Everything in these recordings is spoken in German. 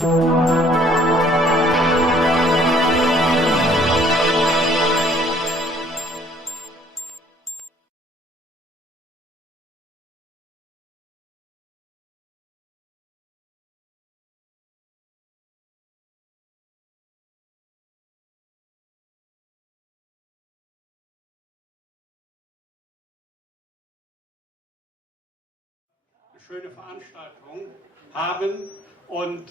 Schöne Veranstaltung haben und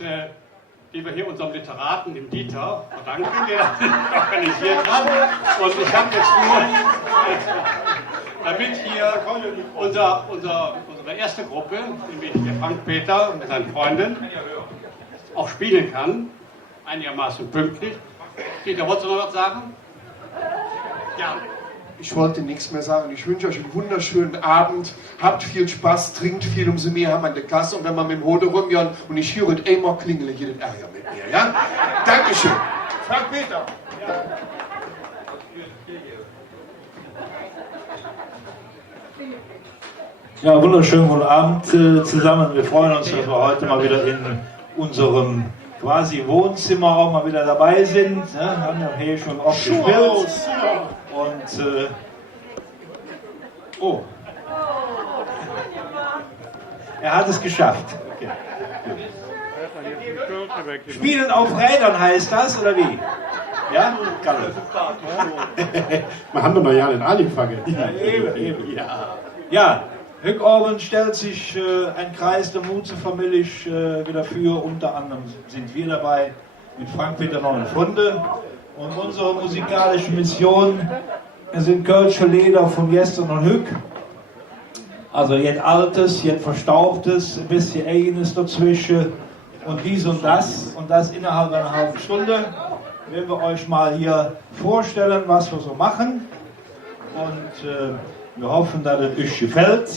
die wir hier unserem Literaten, dem Dieter, verdanken, der das organisiert hat. Und ich habe jetzt nur, damit hier unsere erste Gruppe, nämlich der Frank Peter und seine Freundin, auch spielen kann, einigermaßen pünktlich. Dieter, wolltest du noch was sagen? Ja. Ich wollte nichts mehr sagen. Ich wünsche euch einen wunderschönen Abend. Habt viel Spaß, trinkt viel, umso mehr haben wir in der Klasse. Und wenn wir mit dem Hode rumjagen und ich höre immer klingeln, jedes Ärger mit mir, ja? Dankeschön. Frank Peter. Ja, wunderschönen guten Abend zusammen. Wir freuen uns, dass wir heute mal wieder in unserem quasi Wohnzimmer auch mal wieder dabei sind. Ja, wir haben ja hier schon oft gespielt. Und oh, er hat es geschafft. Okay. Spielen auf Rädern heißt das, oder wie? Ja? Galle. Wir haben doch mal ja den angefangen. Ja, eben. Ja, Hückorben stellt sich ein Kreis der Mutze-Familie wieder für. Unter anderem sind wir dabei mit Frank Peter noch in Funde. Und unsere musikalische Mission sind kölsche Lieder von gestern und Hück. Also jetzt Altes, jetzt Verstaubtes, ein bisschen Eigenes dazwischen und dies und das innerhalb einer halben Stunde. Werden wir euch mal hier vorstellen, was wir so machen. Und wir hoffen, dass es euch gefällt.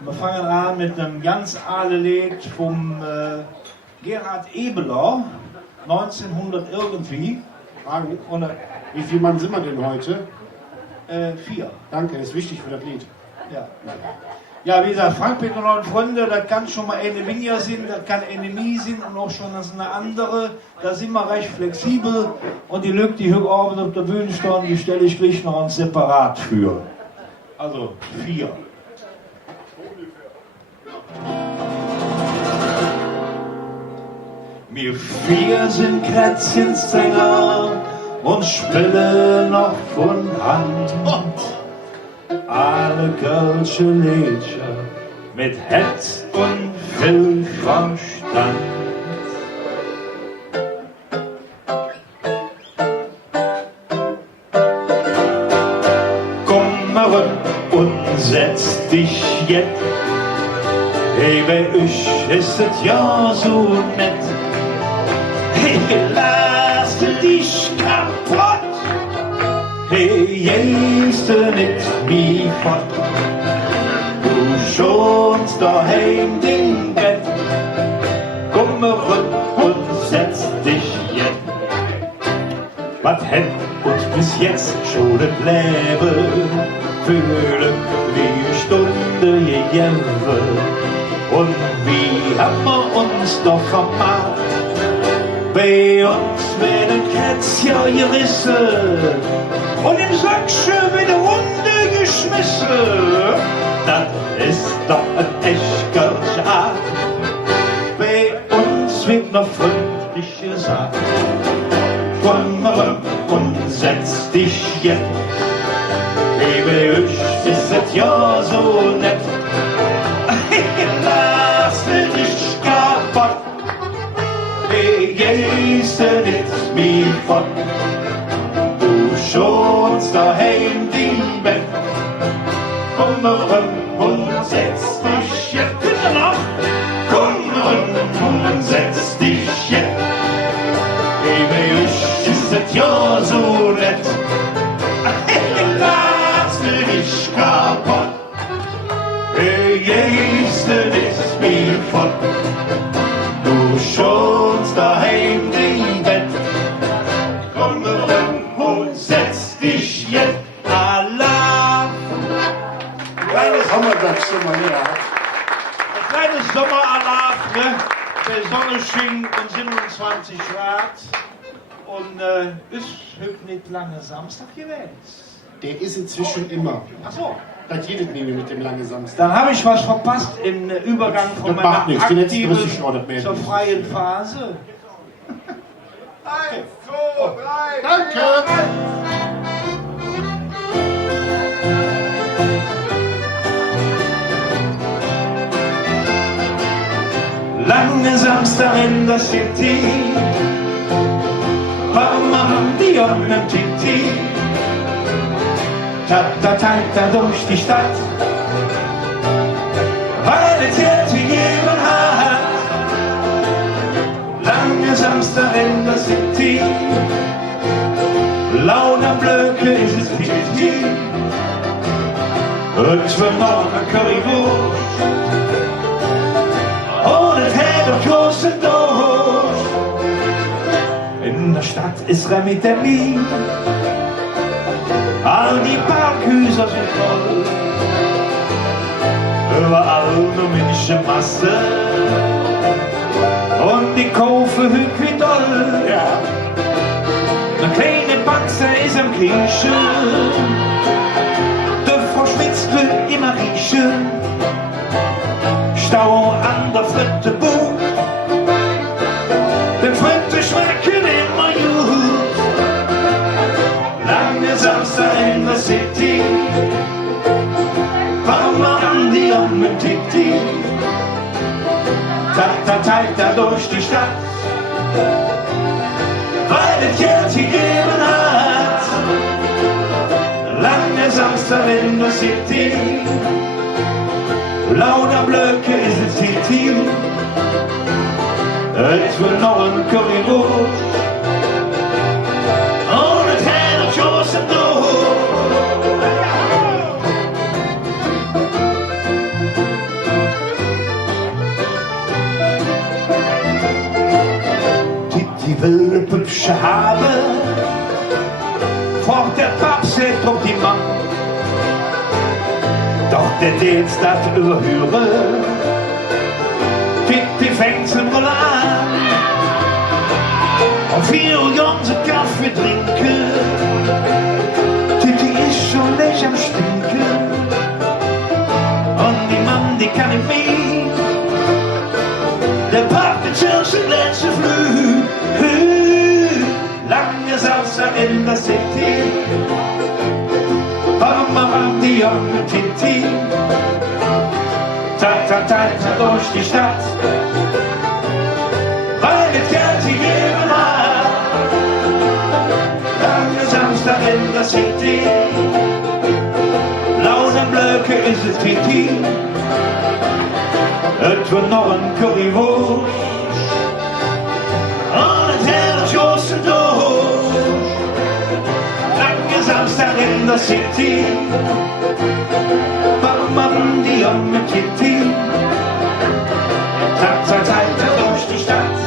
Wir fangen an mit einem ganz alten Lied vom Gerhard Ebeler, 1900 irgendwie. Und wie viele Mann sind wir denn heute? 4. Danke, ist wichtig für das Lied. Ja, wie gesagt, Frank Peter und Freunde, das kann schon mal eine Vinja sein, das kann eine Mie sein und auch schon eine andere. Da sind wir recht flexibel und die Lücke, die heute Abend auf der Bühne stehen, die stelle ich gleich noch uns separat für. Also 4. Wir 4 sind Kätzchensänger und spielen noch von Hand. Alle kölsche Lieder mit Herz und viel Verstand. Komm mal und setz dich jetzt. Hey, bei euch ist es ja so nett. Hey, lass dich kaputt. Hey, gehst du nicht wie fort. Du schonst daheim den Bett. Komm rück und setz dich jetzt. Was hätt uns bis jetzt schon das Leben fühlen wie eine Stunde gegeben. Und wie haben wir uns doch vermacht. Bei uns werden Kätzchen gerissen und im Sackchen wird Hunde geschmissen. Das ist doch ein echt kölsche Art. Bei uns wird noch freundlich gesagt. Komm mal und setz dich jetzt. Hey, bei euch ist es ja so nett. Lass dich kaputt. Gehst du nicht mehr fort. Du schonst daheim dein Bett. Komm rum und setz dich jetzt. Bitte noch. Komm rum und setz dich jetzt. Hey, bei euch ist es ja so nett. Lass dich kaputt. Gehst du nicht mehr fort. Du schonst daheim dein Bett. Komm rum und setz dich jetzt. Allah. Kleines Sommersatzsummer, ja. Ein kleines Sommeralarm, ne? Die Sonne schien und 27 Grad. Und ist heute nicht lange Samstag gewesen. Der ist inzwischen immer. Ach so. Das jedes Meme mit dem langen Samstag. Dann habe ich was verpasst im Übergang von Das meiner macht nichts, die letzten aktiven 30 Jahre mehr zur nicht. freien Phase. 1, 2, 3. Danke! Lange Samstag in der City, warum machen die um im Titi? Ta durch die Stadt, weil es jetzt wie jemand hat. Lange Samstag in der City, lauter Blöcke ist es Titi. Und für noch ein Currywurst, ohne Tag und große Durst. In der Stadt ist Remi-Demi, all die Parkhäuser sind voll. Überall nur Menschenmasse und die kaufen hüt wie doll. Ja. Ein kleiner Panzer ist am Kriechen, der verschwitzt wird immer riechen. Stau an der Frittebude, denn Fritte schmecken immer gut. Lange Samstag in der City, warum machen die um den Titi? Ta durch die Stadt, weil es jetzt gegeben hat. Lange Samstag in der City, lauter Blöcke ist es Titi. Ich will noch ein Currywurst, ohne Tränen und Schuss und Titi will eine Büsche haben, fragt der Papst, ob die Mann. Doch der Dienst das überhöre, Titi fängt zum Roller an. Um 4 Uhr ganze Kaffee trinken, Titi ist schon leicht am Stinken. Und die Mann, die kann nicht mehr, der packt den schönsten letzten Flug. Lange Samstag in der City, warum machen die um Titi? Ta durch die Stadt, weil es Geld gegeben hat. Lange Samstag in der City, lauter Blöcke ist es Titi. Es wird noch ein Currywurst, ohne Teller, Schuss und Durst. Lange Samstag in der City, warum machen die um mit Titi? Ta durch die Stadt,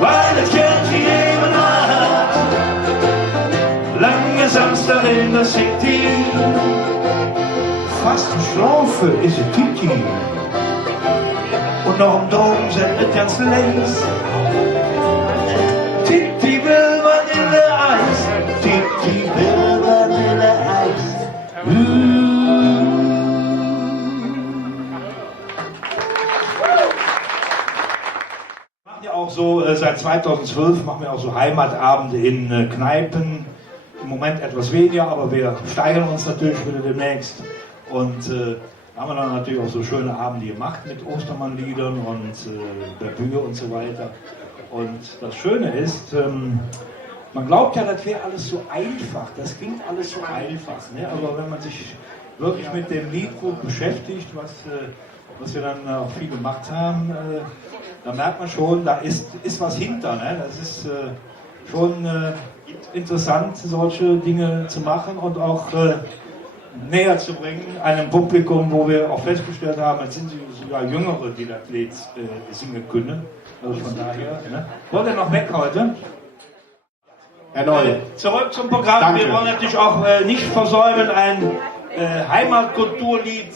weil es Geld gegeben hat. Lange Samstag in der City, fast schlafen ist es Titi. Und noch im Drogen sind es ganz leis. Titi will Vanilleeis, Titi will Vanilleeis. Wir machen ja auch so, seit 2012 machen wir auch so Heimatabende in Kneipen. Im Moment etwas weniger, aber wir steigern uns natürlich wieder demnächst. Und haben wir dann natürlich auch so schöne Abende gemacht mit Ostermann-Liedern und Barbüre und so weiter. Und das Schöne ist, man glaubt ja, das wäre alles so einfach, das klingt alles so einfach. Ne? Aber wenn man sich wirklich mit dem Liedbuch beschäftigt, was wir dann auch viel gemacht haben, dann merkt man schon, da ist was hinter. Ne? Das ist schon interessant, solche Dinge zu machen und auch näher zu bringen, einem Publikum, wo wir auch festgestellt haben, jetzt sind sogar Jüngere, die das Lied singen können. Also von daher, ne? Wollt ihr noch weg heute? Herr Neu. Zurück zum Programm. Danke. Wir wollen natürlich auch nicht versäumen, ein Heimatkulturlied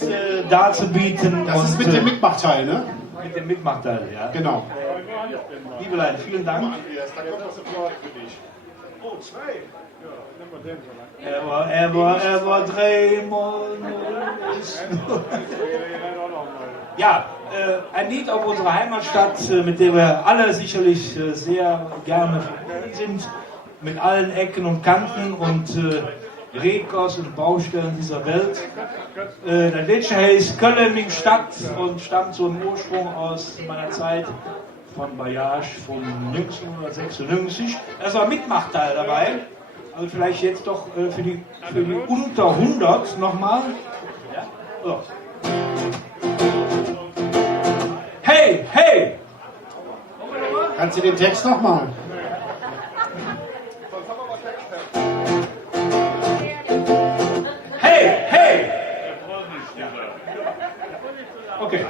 darzubieten. Das ist mit dem Mitmachteil, ne? mit dem Mitmachteil, ja. Genau. Liebelein, vielen Dank. Andreas, da kommt was Applaus für dich. Oh, zwei. Er war dreimal. Ja, ein Lied auf unserer Heimatstadt, mit dem wir alle sicherlich sehr gerne verbunden sind, mit allen Ecken und Kanten und Rekors und Baustellen dieser Welt. Das Liedchen heißt Köln in Stadt und stammt so im Ursprung aus meiner Zeit von Bayage von 1996. Da ist auch ein Mitmachteil dabei. Also vielleicht jetzt doch für die unter 100 nochmal. Ja? So. Hey, hey! Kannst du den Text nochmal? Hey, hey! Okay.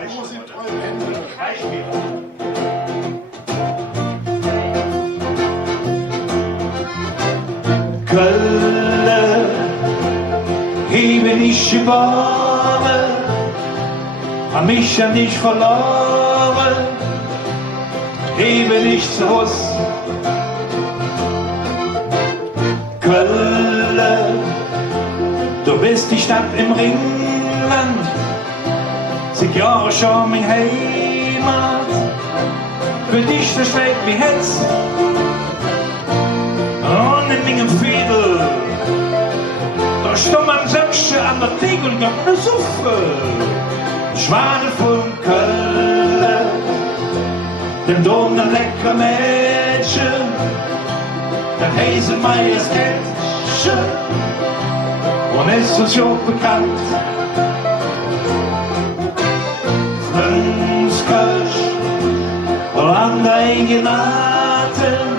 Köln, hier bin ich geboren, hab mich ja nicht verloren, hier bin ich zu Hause. Köln, du bist die Stadt im Ringland, seit Jahren schon mein Heimat, für dich verschlägt wie Hetz. Und in meinem Fiedel, da stumm am Söcksche an der Theke und gab ne Suffe. Schwane von Köln, dem Dom ne leckere Mädchen, das Haselmeiers Kätzchen, und ist uns schon bekannt. Flönskirch, Hollander Eigenarten,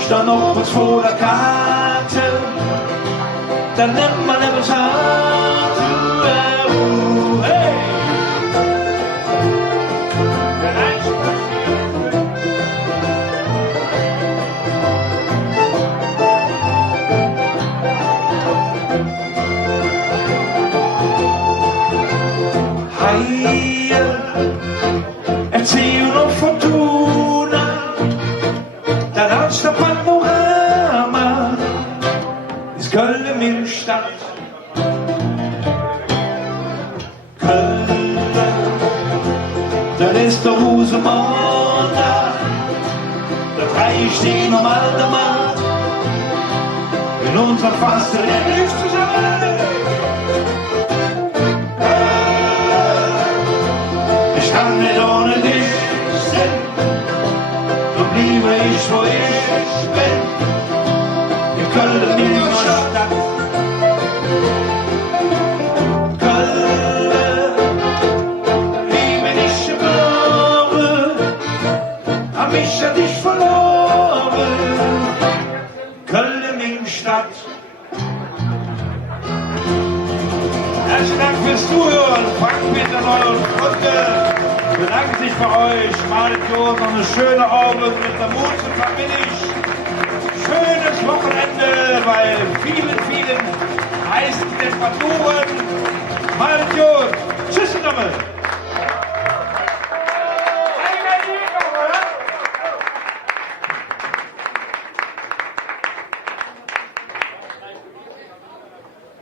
stand noch kurz vor der Karte, dann nimmt man etwas hart. Hey! Haie, Erziehung und Fortuna, da rauscht der Panorama, ist Köln in Stadt. Köln, da ist der Husemond da, da drei stehen am Aldermarkt, in unserem Fass der Licht zusammen. Ich kann nicht ohne dich sein, so bliebe ich, wo ich bin, in Köln in der Stadt. Köln, wie bin ich geboren, hab ich ja dich verloren, Köln in der Stadt. Herzlichen Dank fürs Zuhören, Frank-Peter Neu und Freunde bedankt sich für euch. Malet Jod noch eine schöne Abend mit der Mut und Familie. Schönes Wochenende bei vielen, vielen heißen Temperaturen. Malet Jod. Tschüss zusammen.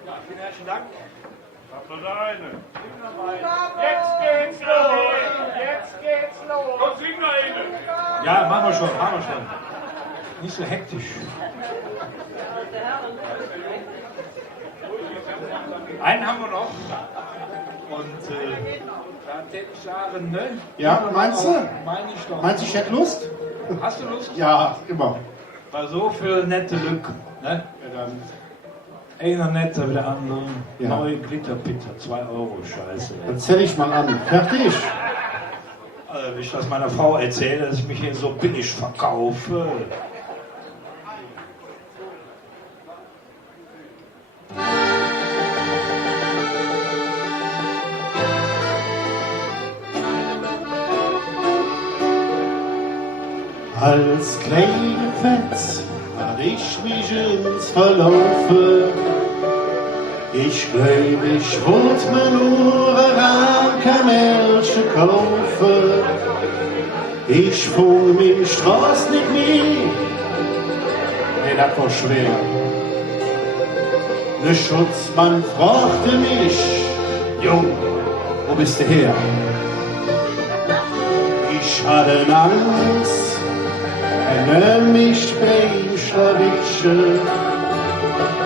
Ja, vielen herzlichen Dank. Jetzt geht's los! Jetzt geht's los! Komm, sing mal eben! Ja, machen wir schon. Nicht so hektisch. Einen haben wir noch. Und da hätte ich sagen, ne? Ja, meinst du? Meine ich doch. Meinst du, ich hätte Lust? Hast du Lust? Ja, immer. War so viel nette Lücken. Ne? Ja, dann. Einer netter wie der andere. Ja. Neue Glitterpitter, 2 Euro, scheiße. Dann zähl ich mal an. Fertig. Wenn ich das meiner Frau erzähle, dass ich mich hier so billig verkaufe. Als kleine Fetz hab ich mich ins Verlaufen. Ich glaub, ich wollt mir nur ein Ranke Milch Flasche kaufen. Ich fuhr mit Straß nicht mehr. Nee, das war schwer. Der Schutzmann fragte mich, Jung, wo bist du her? Ich hatte Angst, er mich beim Schlawitschen.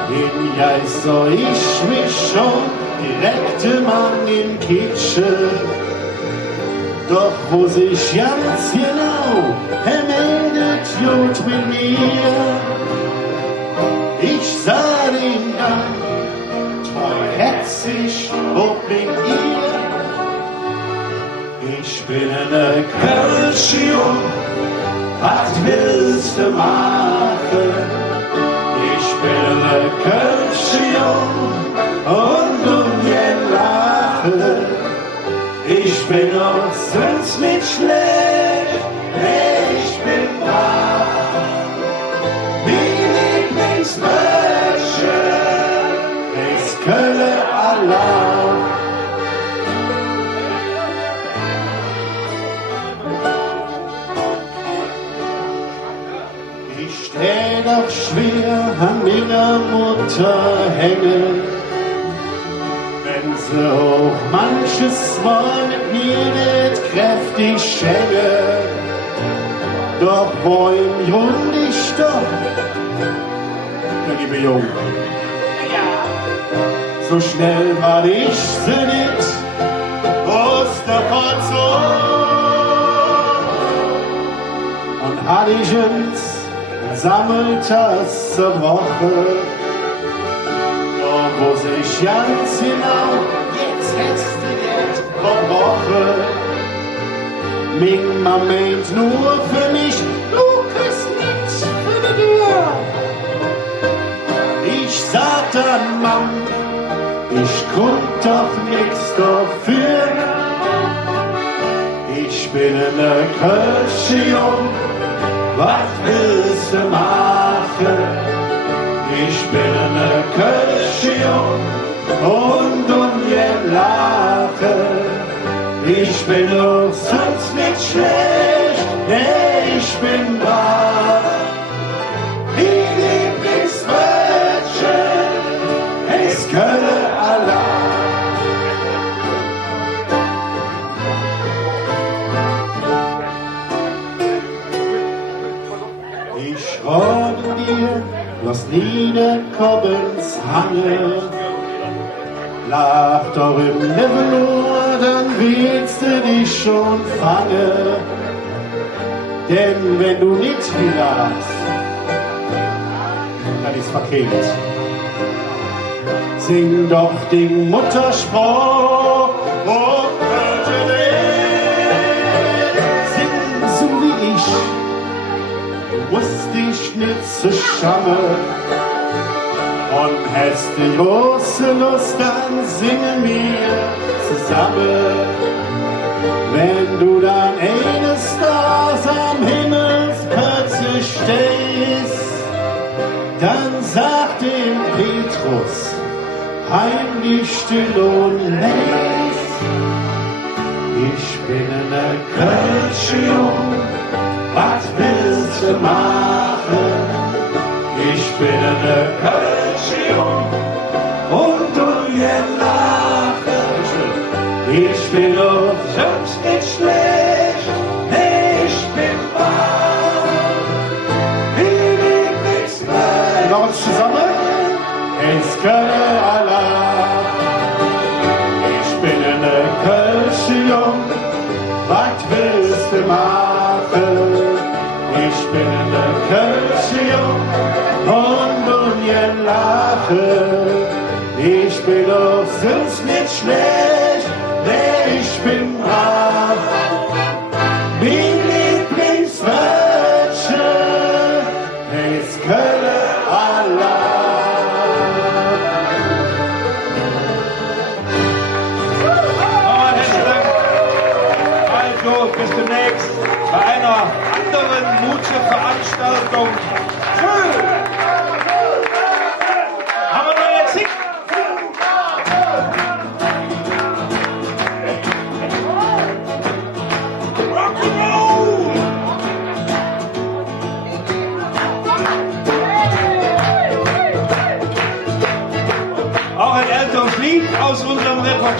Im Geist sah ich mich schon direkt Mann im Kitchen. Doch wo sich ganz genau meldet Jod mit mir. Ich sah ihn dann, treuherzig, ob mit ihr. Ich bin eine Kölschjung, was willst du machen? Ich bin eine Kölschjung und du mir lachen. Ich bin auch sonst nicht schlecht, ich bin wahr. Wie Lieblingsmörsche ist Kölle allein. Ich steh doch schwer an meiner Mutter hängen. Wenn sie auch manches Mal mit mir nicht kräftig schänge, doch wo im Grund ich doch, der liebe Junge, so schnell war ich sie nicht, wusste von so. Und hatte ich uns sammelt das zerbrochen. Wo sich ganz genau jetzt hättest du nicht verbrochen. Ming meint nur für mich, Lukas nicht für die Tür. Ich sag dann, Mann, ich konnt doch nix dafür. Ich bin eine Kölschjung, was willst du machen? Ich bin eine Kölschjung und wir lachen. Ich bin auch sonst nicht schlecht, ich bin wahr. Die Lieblingswünsche ist Kölle allein. Ich rate dir, lass niederkommens hange. Lach doch im Nebenlohr, dann willst du dich schon fangen. Denn wenn du nicht lachst, dann ist verkehrt. Sing doch den Mutterspruch, oh Gott, sing so wie ich, du musst dich nicht zu schamen. Und hast die große Lust, dann singen wir zusammen. Wenn du dann eines Tages am Himmelsplatze stehst, dann sag dem Petrus heimlich still und leis: Ich bin eine Kölschjung, was willst du machen? Ich bin eine Kölschjung und du mir lachen. Ich bin auch sonst nicht schlecht, ich bin wahr. Wie Lieblingsmörsche. Noch uns zusammen? Es Kölle allein. Ich bin eine Kölschjung, was willst du machen? Ich bin eine Kölschjung und wir lachen. Ich bin auch sonst nicht schlecht, ich bin brav. Mein Lieblingswünsche ist Kölle allein. Herzlichen Dank. Also, bis demnächst bei einer anderen Mutsche-Veranstaltung. Schön! Haben wir noch jetzt Sieg?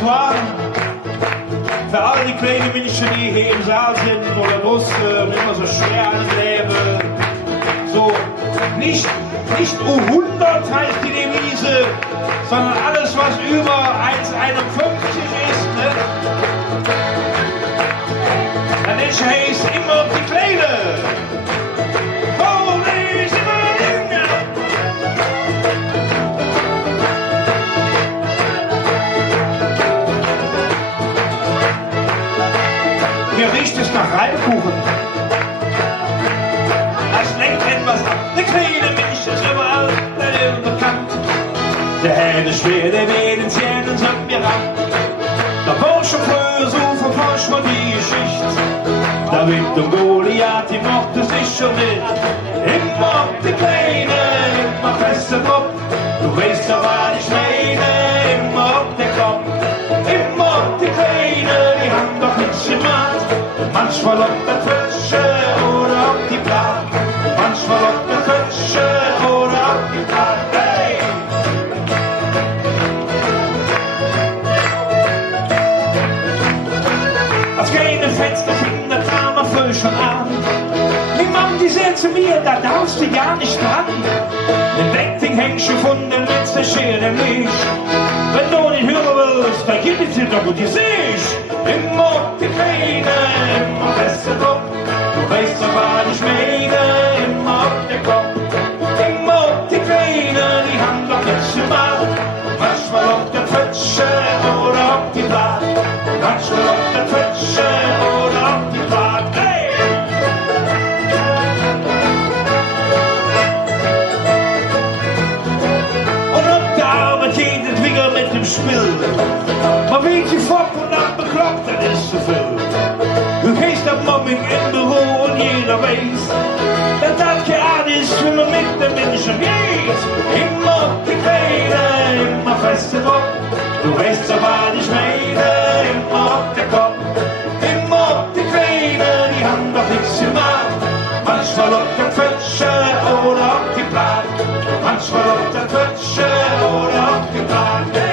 zwar für all die kleinen Menschen, die hier im Saal sind oder draußen immer so schwer an Leben, so nicht U100 heißt die Devise, sondern alles, was über 1,51 ist, ne? Dann ist heißt immer die Kleine. Oh, die ist immer jünger. Hier riecht es nach Reibkuchen. Das lenkt etwas ab. Der kleine Mensch ist überall bekannt. Der Herr ist schwer, der wird ins Herzen an mir ran. Da war schon früher so verforscht man die Geschichte. David und Goliath, die mochte sich schon nicht. Immer die Kleine, immer fester Kopf. Du weißt ja, was ich meine, immer auf der Kopf. Immer die Kleine, die haben doch nichts gemacht. Manchmal auf der Frische oder auf die Blatt. Manchmal auf der Frische oder auf die Blatt. Hey! Als kleine Fensterkinder kam er früh schon an. Die Mann, die sehen zu mir, da darfst du ja nicht dran. Den Deckding hängst du von dem letzten Schere nicht. Wenn du nicht hören willst, dann gibt es dir doch gut, die seh ich. Immer die Kleine, immer besser Kopf. Du weißt doch, was ich meine, immer auf der Kopf. Immer die Kleine, die haben doch nichts gemacht. Manchmal auf der Pfütze oder auf die Blatt. Manchmal auf der Pfütze oder auf die Blatt. Hey! Und auf der Arbeit geht es wieder mit dem Spiel. Man will sie fort und dann bekloppt, das ist zu viel. Du gehst am Mobbing im Büro und jeder weiß, dass das gerade ist, wenn man mit den Menschen geht. Immer die Kleine, immer feste Kopf. Du weißt so, was ich meine, immer auf der Kopf. Immer die Kleine, die haben doch nichts gemacht. Manchmal auf der Pfütze oder auf die Blatt. Manchmal auf der Pfütze oder auf die Blatt. Hey!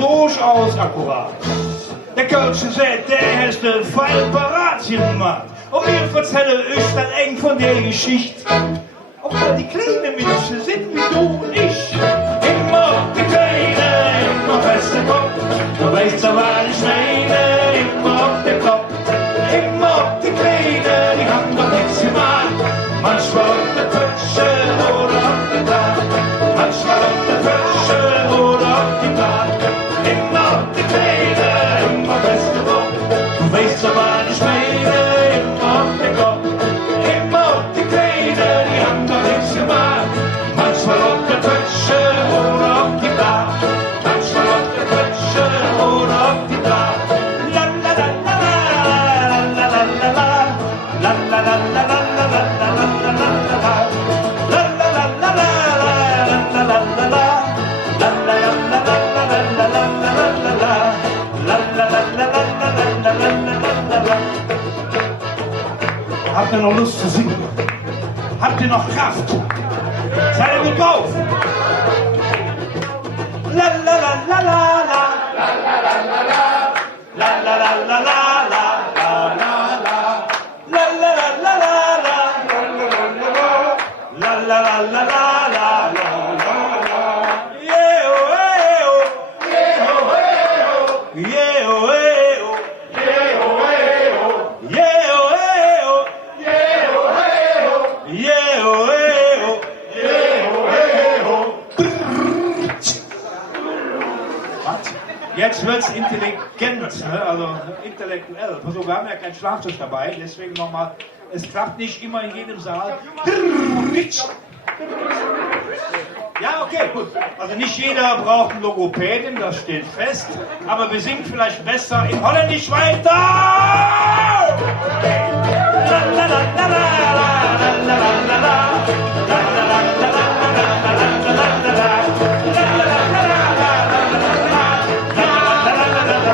Durchaus akkurat. Der Kölsche sagt, der hast den Fall parat gemacht. Und mir erzähle ich dann eng von der Geschichte. Obwohl die kleinen Menschen sind wie du und ich. Immer die Kleine, immer fester Kopf. Du weißt ja, was ich meine, immer auf der Kopf. Immer die Kleine, die haben doch nichts gemacht. Manchmal auf der Pfütze oder auf der Blatt. Manchmal auf der Pfütze oder auf die Blatt. Immer die Kleine, immer feste Kopf. Du weißt ja, was ich meine, immer auf der Kopf. Immer die Kleine, die haben doch nichts gemacht. Manchmal auf der Pfütze oder auf die Blatt. Manchmal auf der Pfütze oder auf die Blatt. La la la la la la la la la la la la la la la la Habt ihr noch Lust zu singen? Habt ihr noch Kraft? Seid ihr gut drauf? La la la la la la la la la la la la la la la la la la Jetzt wird's intelligent, ne? Also intellektuell. Also wir haben ja keinen Schlagzeug dabei, deswegen nochmal, es klappt nicht immer in jedem Saal. Ja, okay, gut. Also nicht jeder braucht einen Logopäden, das steht fest. Aber wir singen vielleicht besser in Holländisch weiter.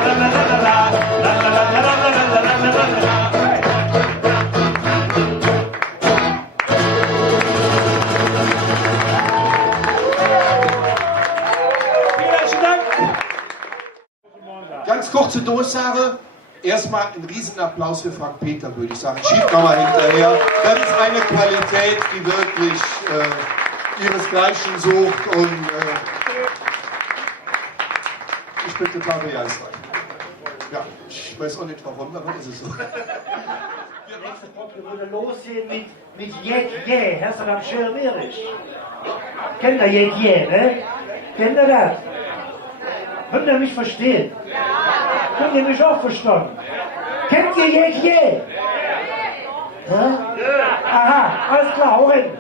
La durchsagen. Erstmal einen Riesenapplaus für Frank Peter, würde ich sagen. Schiebt nochmal hinterher. Das ist eine Qualität, die wirklich ihresgleichen sucht und ich bin total begeistert. Ja, ich weiß auch nicht warum, aber ist es so. Wir würden losgehen mit Jet Je. Hast du das schön mirisch? Kennt ihr Jet Je, ne? Kennt ihr das? Könnt ihr mich verstehen? Könnt ihr mich auch verstanden? Kennt ihr Jet Je? Ja? Aha, alles klar, hau rein.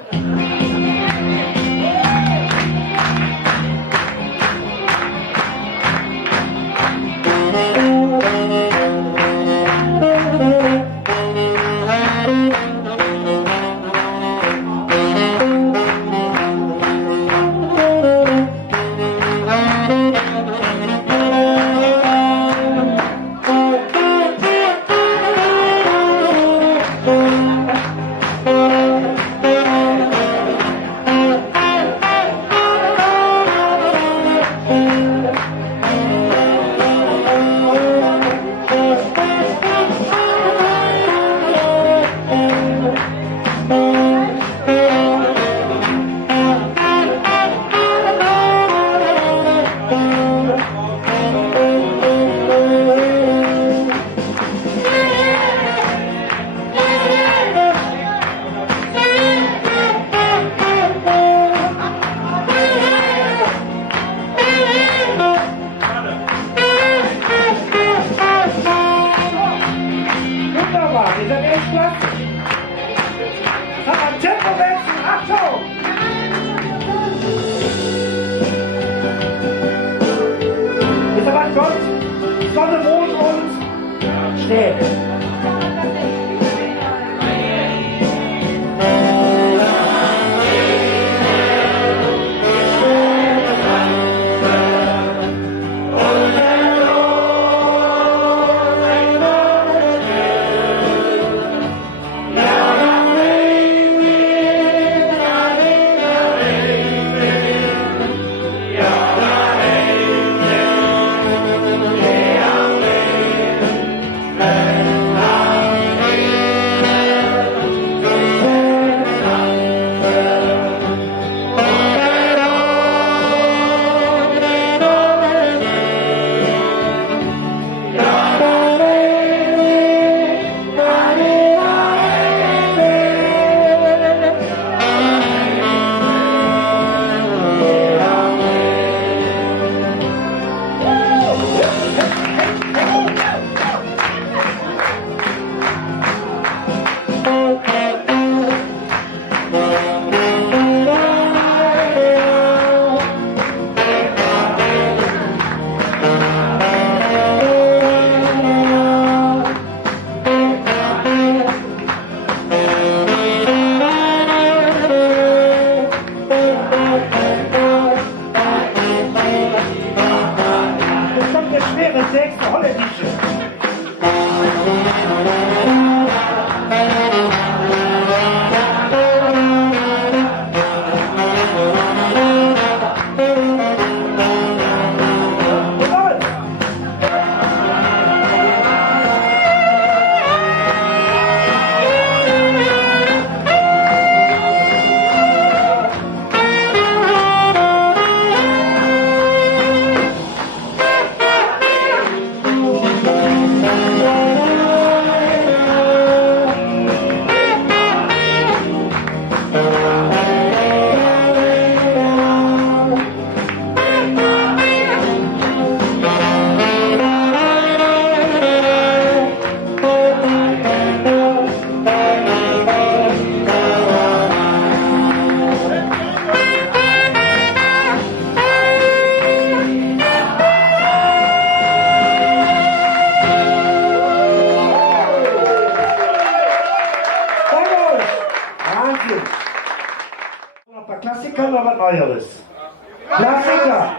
Klassiker.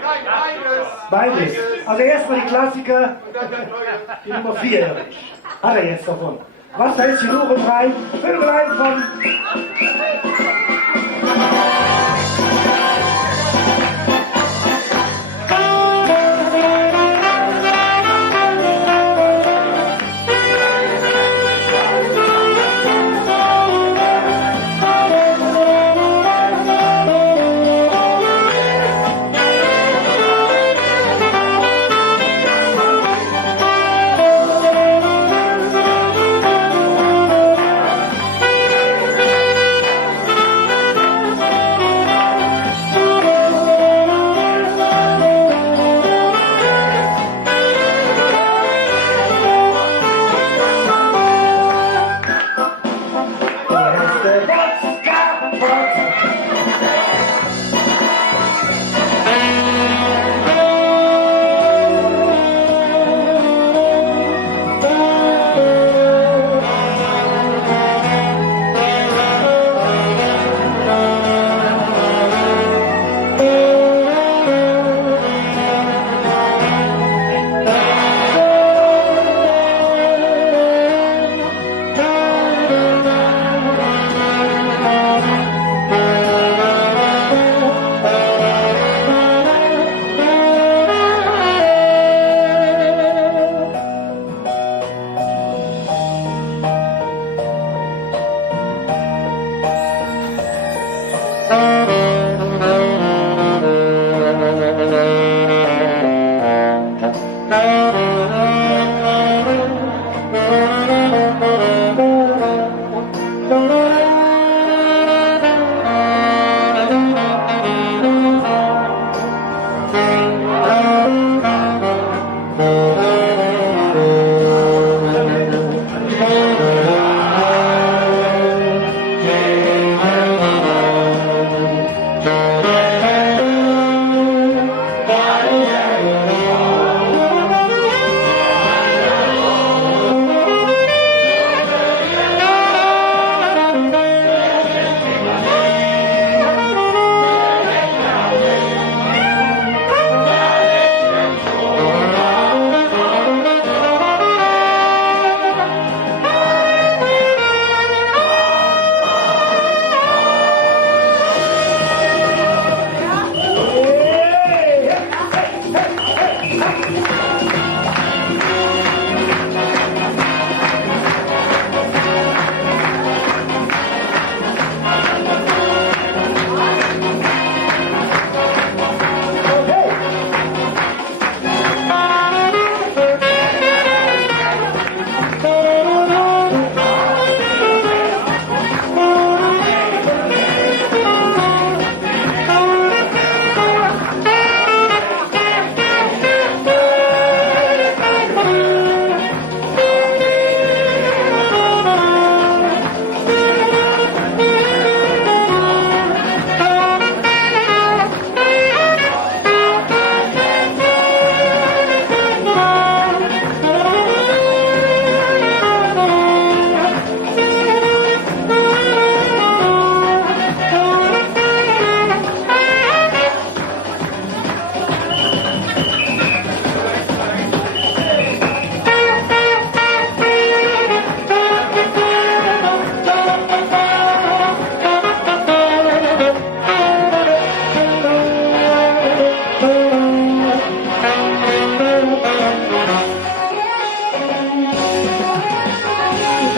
Beides. Also erstmal die Klassiker. Die Nummer 4. Hat er jetzt davon. Was heißt die Nummer 3? Vögelein von...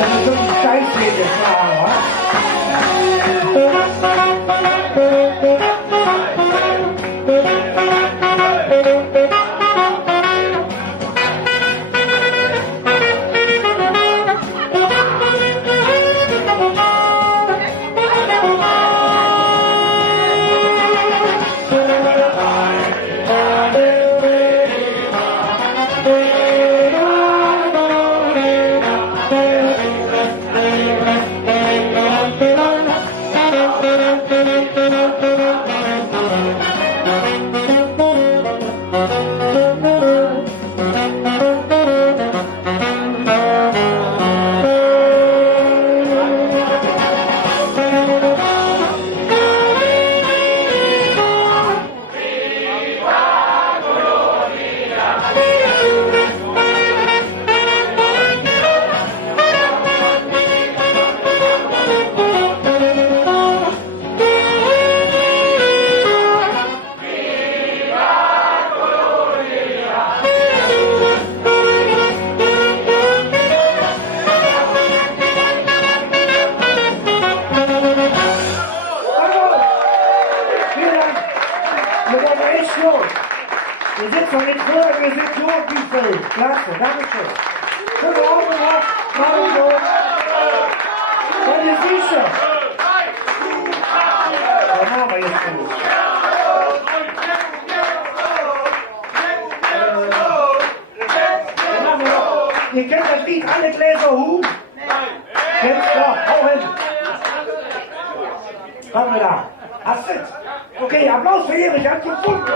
ist so ein Steinzähne klar, Wir sind doch nicht höher, wir sind Jungwiesel. Klasse, Dankeschön. Schöne Augen noch, Marco. Seid ihr sicher? Was haben wir jetzt gut? Ihr kennt das Lied, alle Gläser Huhn? Kennt's doch, hau hin. Fangen wir da. Hast du's? Okay, Applaus für Erich, an zum Punkt.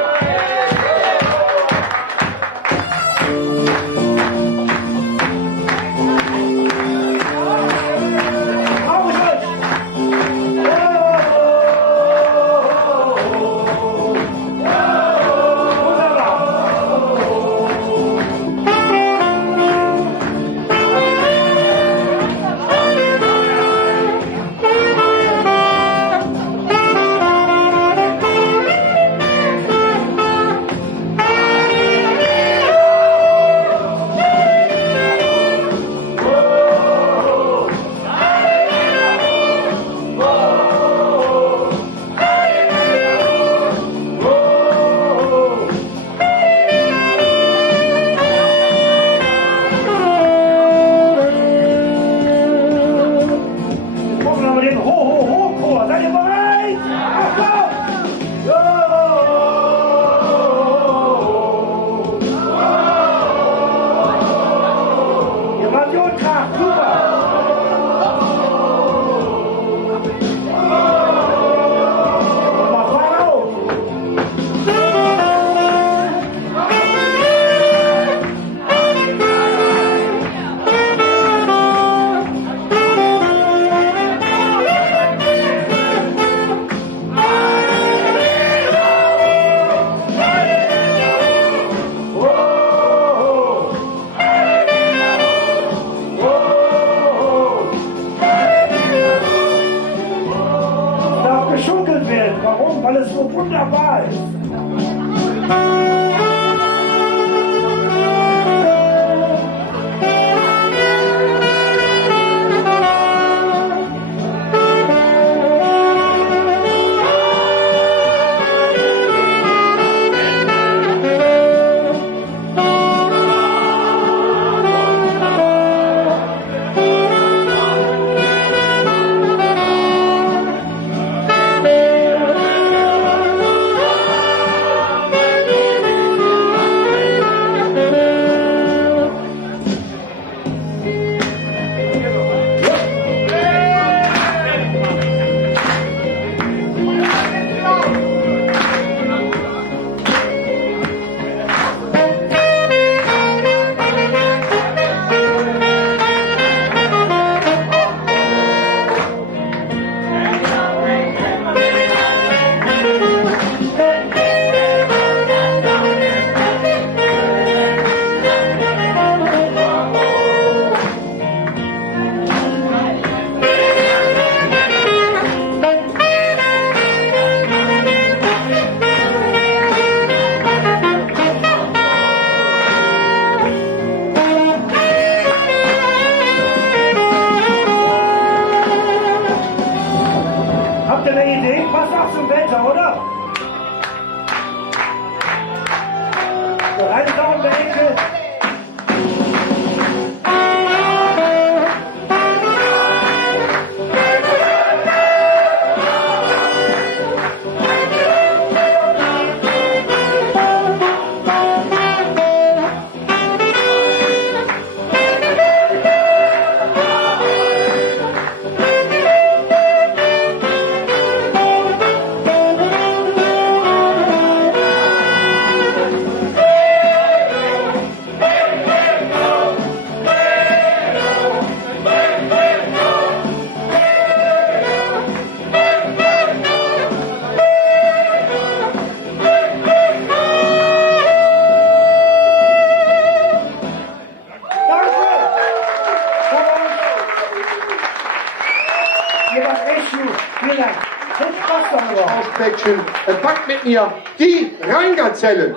Thank you. Vielen Dank. Viel Spaß darüber. Auspäckchen, packt mit mir die Rheingazellen.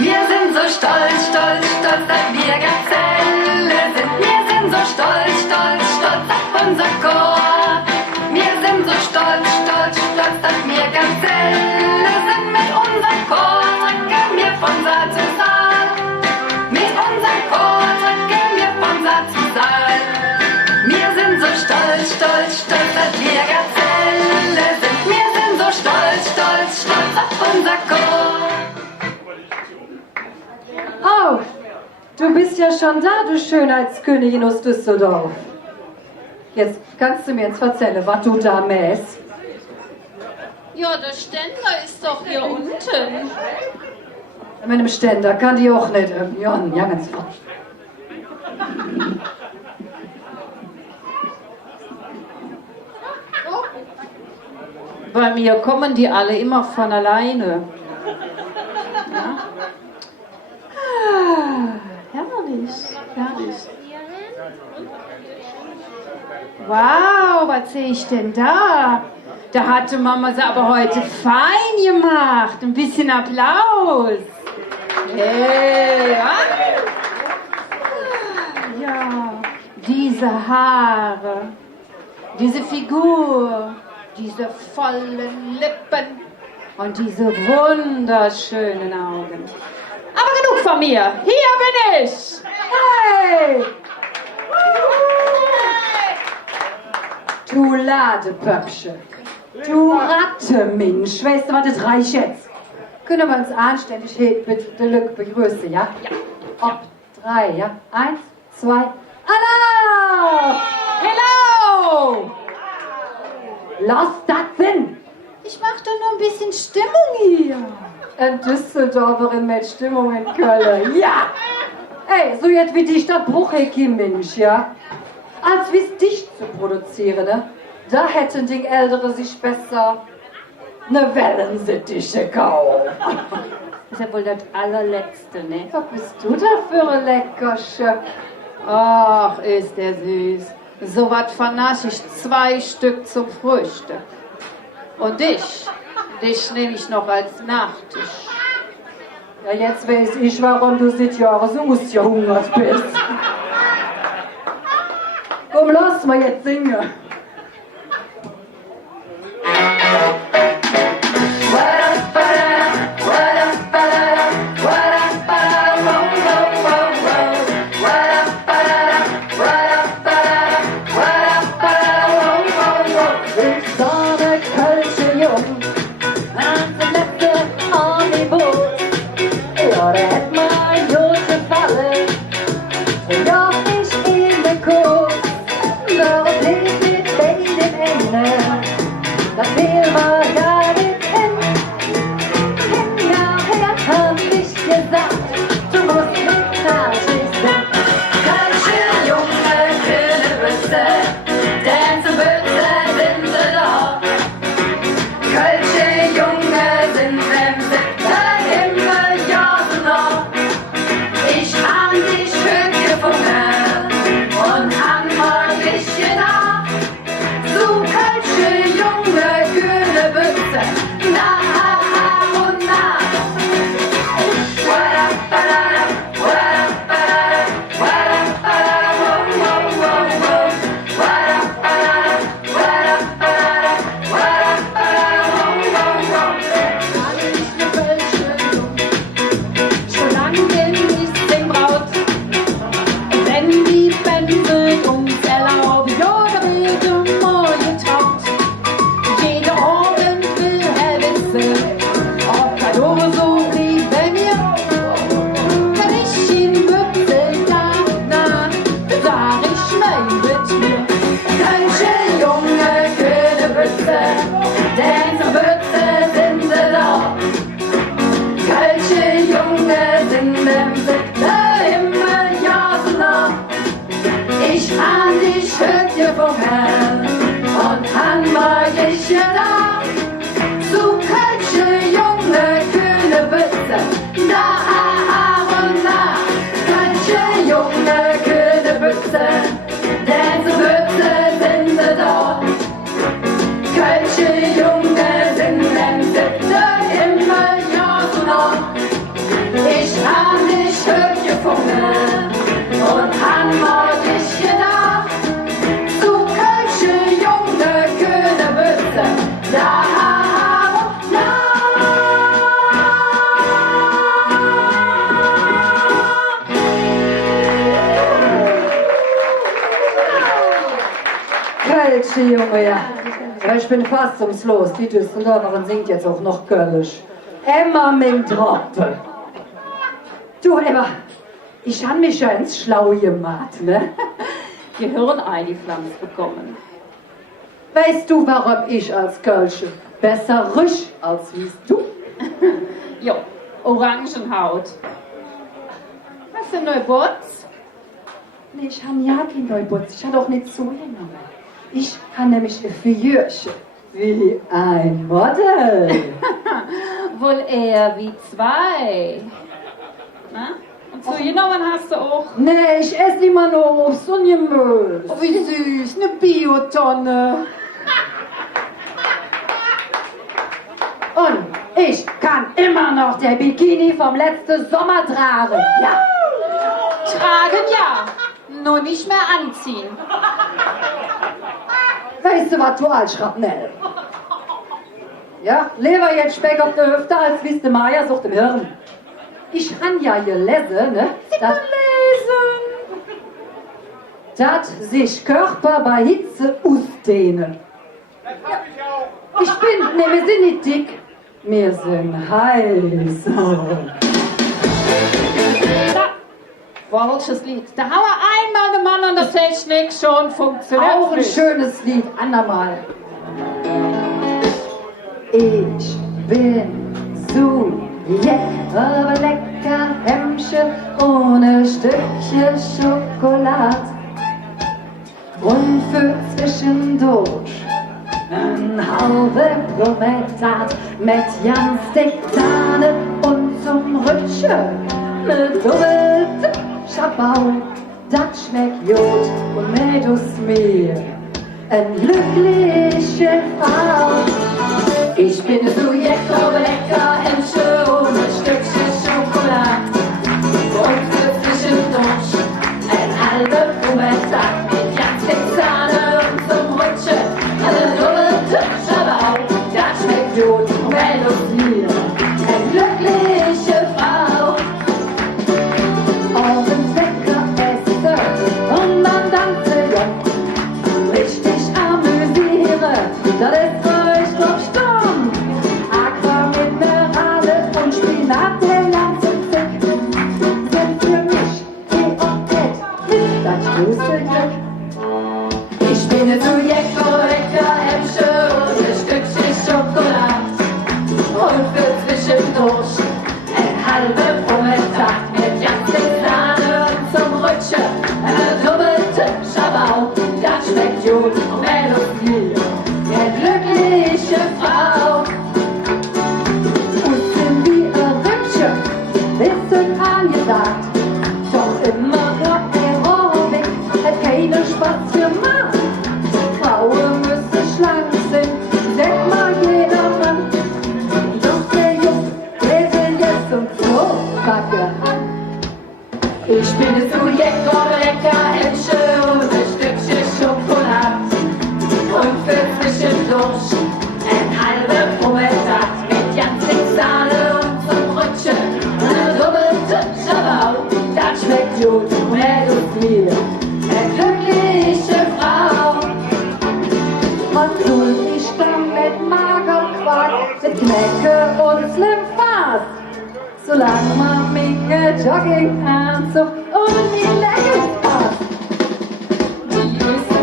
Wir sind so stolz, stolz, stolz, dass wir Gazelle sind. Wir sind so stolz, stolz, stolz auf unser Chor. Wir sind so stolz, stolz, stolz, dass wir Gazelle sind. Mit unserem Chor drücken wir von Saal zu Saal. Mit unserem Chor drücken wir von Saal zu Saal. Wir sind so stolz, stolz, stolz, dass wir Gazelle sind. Wir sind so stolz, stolz, stolz auf unser Chor. Oh, du bist ja schon da, du Schönheitskönigin aus Düsseldorf. Jetzt kannst du mir jetzt erzählen, was du da mähst. Ja, der Ständer ist doch hier unten. Mit dem Ständer kann die auch nicht. Ja, ganz falsch. Bei mir kommen die alle immer von alleine. Ja? Herrlich, herrlich. Wow, was sehe ich denn da? Da hatte Mama sie aber heute fein gemacht. Ein bisschen Applaus. Hey, ja, diese Haare, diese Figur, diese vollen Lippen und diese wunderschönen Augen. Aber genug von mir. Hier bin ich. Hey! Du Ladepöppchen. Du Rattemensch. Weißt du, was das reicht jetzt? Können wir uns anständig mit der Lücke begrüßen, ja? Ja. Auf 3, ja? 1, 2, Hallo! Hello! Lass das Sinn! Ich mach doch nur ein bisschen Stimmung hier. Ein Düsseldorferin mit Stimmung in Köln, ja! Ey, so jetzt wie dich, das Bruchhecki-Mensch, ja? Als wie's dich zu produzieren, ne? Da hätten die Ältere sich besser eine Wellensittiche gekauft. Das ist ja wohl das allerletzte, ne? Was bist du da für ein Leckersche? Ach, ist der süß. So was vernasche ich 2 Stück zum Frühstück. Und dich nehme ich noch als Nachtisch. Ja, jetzt weiß ich, warum du seit Jahren so ausgehungert bist. Komm, lass mal jetzt singen. Junge, Mensch, die Junge, ja. Ja, ich bin fassungslos. Die Düsseldorferin singt jetzt auch noch Kölsch. Emma mit Droppe. Du, Emma, ich habe mich ja ins Schlau gemacht, ne? Gehirnei die Flamms bekommen. Weißt du, warum ich als Kölsche besser riech als wiest du? Jo, Orangenhaut. Was für Neubutz? Nee, ich habe ja kein Neubutz. Ich habe auch nicht zugenommen. Ich habe nämlich ein Figürchen. Wie ein Model. Wohl eher wie zwei. Na? Und zugenommen hast du auch? Nee, ich esse immer nur Obst und Gemüse. Oh, wie süß, eine Biotonne. Und ich kann immer noch der Bikini vom letzten Sommer tragen. Ja. Tragen ja, nur nicht mehr anziehen. Weißt du was, du Altschrapnell? Ja, lieber jetzt Speck auf der Hüfte, als wie es der Maya sucht im Hirn. Ich han ja gelesen, ne? dass sich Körper bei Hitze ausdehnen. Ja. Ich bin, ne, wir sind nicht dick, wir sind heiß. Falsches Lied. Da haben wir einmal den Mann an der Technik, schon funktioniert. Auch ein schönes Lied, andermal. Ich bin so aber lecker Hemmchen ohne Stückchen Schokolade. Und für zwischendurch ein halbe Promenade mit ganz dick Sahne und zum Rutschen ne doppelte Schabau. Das schmeckt gut und mit uns mir ein glückliche Frau. Ich bin so lecker Hemmchen ohne Stückchen Schokolade. Und für zwischendurch ein halbe Promenade mit ganz dick Sahne und zum Rutschen eine doppelte Schabau. Das schmeckt gut und mit uns mir eine glückliche Frau. Abends lecker essen und dann tanzen, ja. Richtig amüsieren, das ist euch doch stumm. Aqua, Minerale und Spinat, der ganze Zick sind für mich die Orchid mit das größte Glück. Ich bin so lecker Hemmchen und ein Stückchen Schokolade. Und für zwischendurch ein halbe Promenade mit ganz dick Sahne und zum Rutschen eine doppelte Schabau. Das schmeckt gut und Melodie, der glückliche Frau. Husten wie ein Rüppchen, bisschen angesagt, doch immer nur Aerobik, hat keinen Spaß gemacht. Frauen müssen schlank sein, sagt mal jeder Mann. Doch der Junge, der will jetzt zum Zopfbacke an. Ich bin so lecker Hemmchen und ein Stückchen Schokolade. Und für zwischendurch ein halbe Promenade mit ganz dick Sahne und zum Rutschen eine doppelte Schabau. Das schmeckt gut und mit mir eine glückliche Frau. Was tue ich dann mit Magerquark, mit Knecke und Slimfast? Solange man mir Jogginganzug und die Leggings passt. Die ist so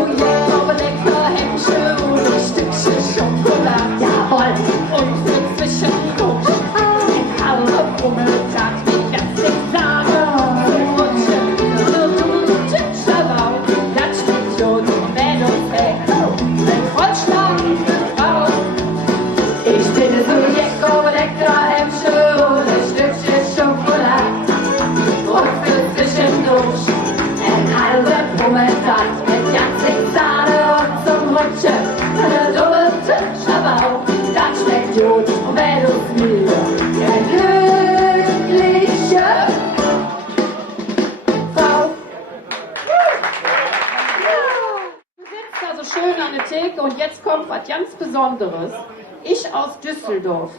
lecker Hemmchen und ein Stückchen Schokolade. Jawohl! Und für zwischendurch ein halber Promenade mit ganz dick Sahne und Rutschen. So ein Schabau, das schmeckt gut und wenn uns weg. Ein vollschlankende Frau. Ich bin so lecker Hemmchen und ein Stückchen Schokolade. Und für zwischendurch ein halber Promenade mit ganz dick Sahne und zum Rutschen eine doppelte Schabau. Das schmeckt gut und wenn uns mir eine glückliche Frau. Du sitzt da so schön an der Theke und jetzt kommt was ganz Besonderes. Ich aus Düsseldorf.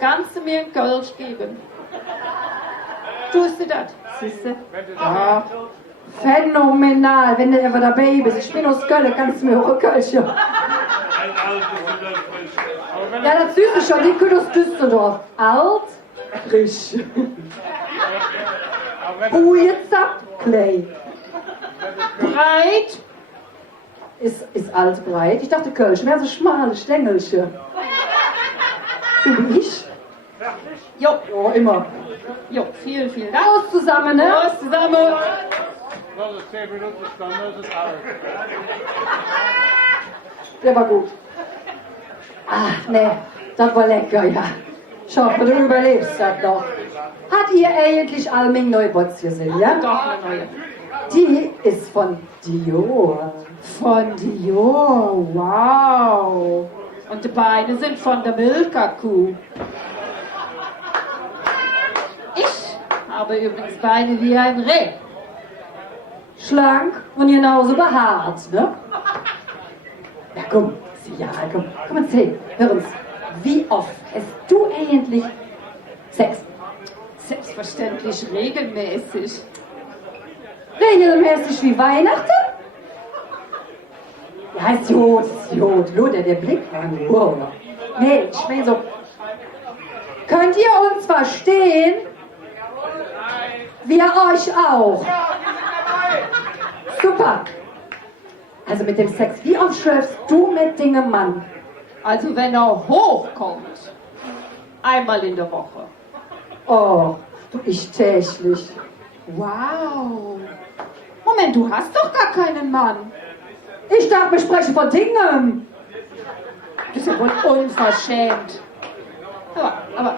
Kannst du mir einen Kölsch geben? Tust du das? Siehste? Ja. Phänomenal, wenn du aber dabei bist. Ich bin aus Köln, kannst du mir auch einen Kölsch geben. Ja, das Süße schon, die können aus Düsseldorf. Alt, frisch. Gezapft, Clay. Breit. Ist alt breit? Ich dachte, Kölsch wäre so schmale Stängelchen. So wie ich. Jo. Jo, immer. Jo, vielen, vielen Dank. Prost zusammen, ne? Prost zusammen. Das ist 10 Minuten Stunde, das ist alles. Der war gut. Ach, ne, das war lecker, ja. Schau, du überlebst das noch. Hat ihr eigentlich Alming Neubots gesehen, ja? Doch, eine neue. Die ist von Dior. Von Dior, wow. Und die Beine sind von der Milka-Kuh. Ich habe übrigens Beine wie ein Reh. Schlank und genauso behaart, ne? Ja, komm, ja, komm, erzähl, hör uns. Wie oft hast du eigentlich Sex? Selbstverständlich regelmäßig. Regelmäßig wie Weihnachten? Ja, ist Jod, nur der Blick war wow. Nee, ich meine so, könnt ihr uns verstehen? Wir euch auch. Super. Also mit dem Sex, wie oft schläfst du mit dem Mann? Also wenn er hochkommt, einmal in der Woche. Oh, du, ich täglich. Wow. Moment, du hast doch gar keinen Mann. Ich darf mir sprechen von Dingen. Das ist ja wohl unverschämt. Aber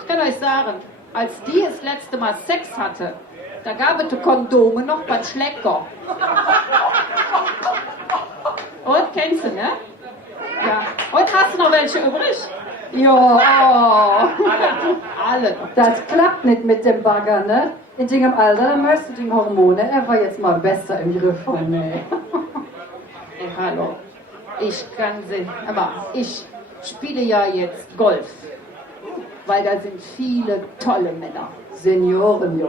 ich kann euch sagen, als die das letzte Mal Sex hatte, da gab es die Kondome noch beim Schlecker. Und, kennst du, ne? Ja. Und hast du noch welche übrig? Ja, oh. Alle. Das klappt nicht mit dem Bagger, ne? In dem Alter, dann möchtest du die Hormone, er war jetzt mal besser im Griff von mir. Hey, hallo. Ich kann sie, aber ich spiele ja jetzt Golf. Weil da sind viele tolle Männer. Senioren, ja.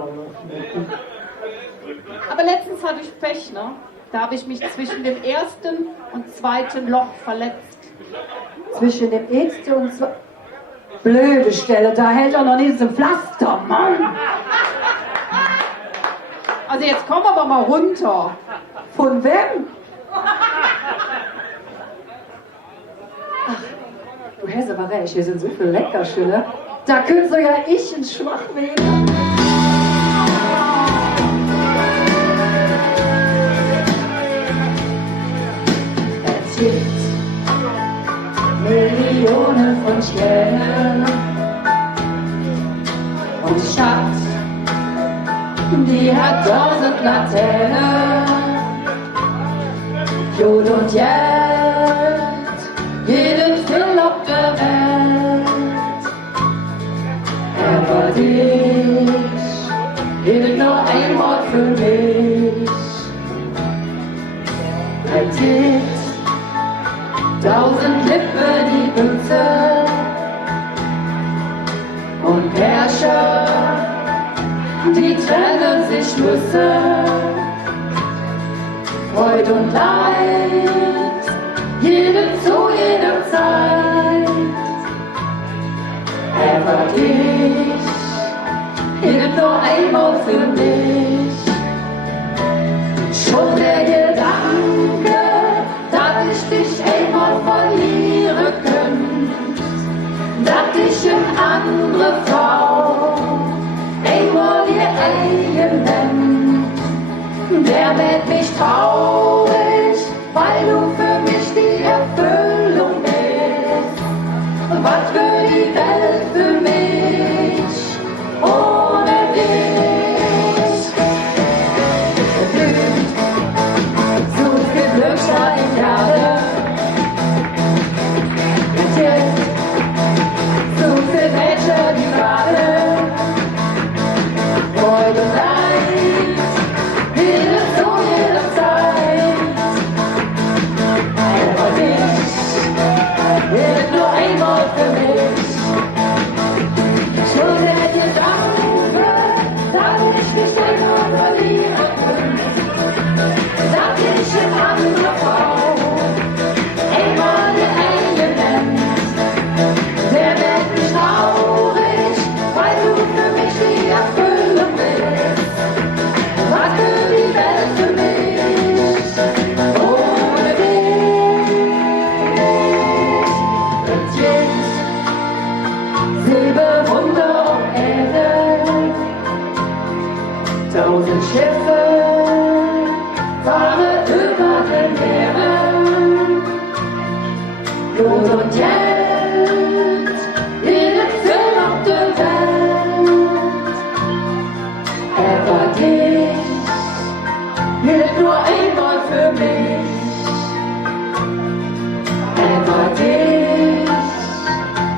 Aber letztens hatte ich Pech, ne? Da habe ich mich zwischen dem ersten und zweiten Loch verletzt. Zwischen dem ersten und zweiten. Blöde Stelle, da hält er noch nicht so ein Pflaster, Mann. Also jetzt komm aber mal runter. Von wem? Ach, du hast aber recht, hier sind so viele Leckerchen, da könnte sogar ich ein Schwach werden. Es gibt Millionen von Sternen und die Stadt, die hat 1000 Laternen. Jod und Jed, jeden Phil auf der Welt. Aber dich, redet nur ein Wort für mich. Er gibt 1000 Lippen, die Büchse und Herrscher, die trennen sich müssen. Freud und Leid, jede zu jeder Zeit. Aber dich, redet nur einmal für mich. Schon der Gedanke, dass ich dich einmal verlieren könnte, dass ich eine andere Frau einmal ihr eigen nennt, der wird mich traurig, weil du für mich die Erfüllung bist. Was für die Welt für mich ohne dich? Du suchst Glück in Erde. Jetzt suchst du Menschen, die gerade Freude und Leid, jede zu jeder Zeit. sind Schiffe, fahren über den Meeren. Blut und Geld, jede Zelle auf der Welt. Aber dich gilt nur einmal für mich. Aber dich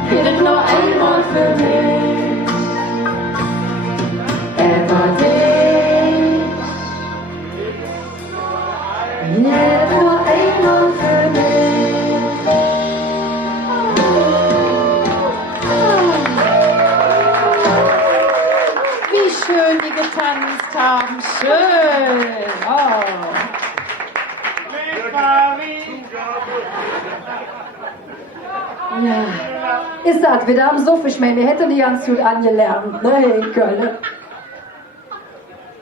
gilt nur einmal für mich. Aber dich gilt nur einmal für mich. Wie schön die getanzt haben. Schön. Oh. Ja, ist das wieder am Suff? Ich meine, wir hätten die ganz gut angelernt, ne, in Köln.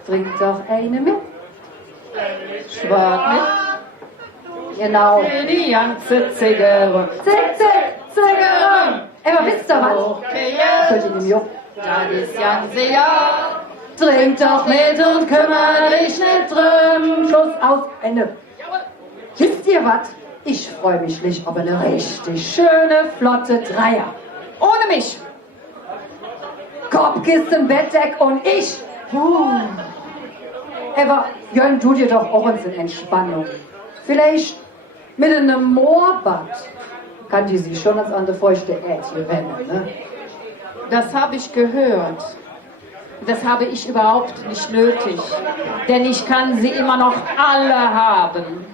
Trink doch eine mit. Schwart nicht. Genau. Die ganze Zigarre. Zigarre. Ey, was willst du was? Könnt ihr dem Juck? Das ist ganze Jahr. Trink doch mit und kümmere dich nicht drum. Schluss, aus, Ende. Wisst ihr was? Ich freue mich nicht auf eine richtig schöne, flotte Dreier. Ohne mich. Kopfkissen, Bettdeck und ich. Aber gönn du dir doch auch uns in Entspannung. Vielleicht mit einem Moorbad kann die sich schon ans andere feuchte Ätje wenden, ne? Das habe ich gehört. Das habe ich überhaupt nicht nötig. Denn ich kann sie immer noch alle haben.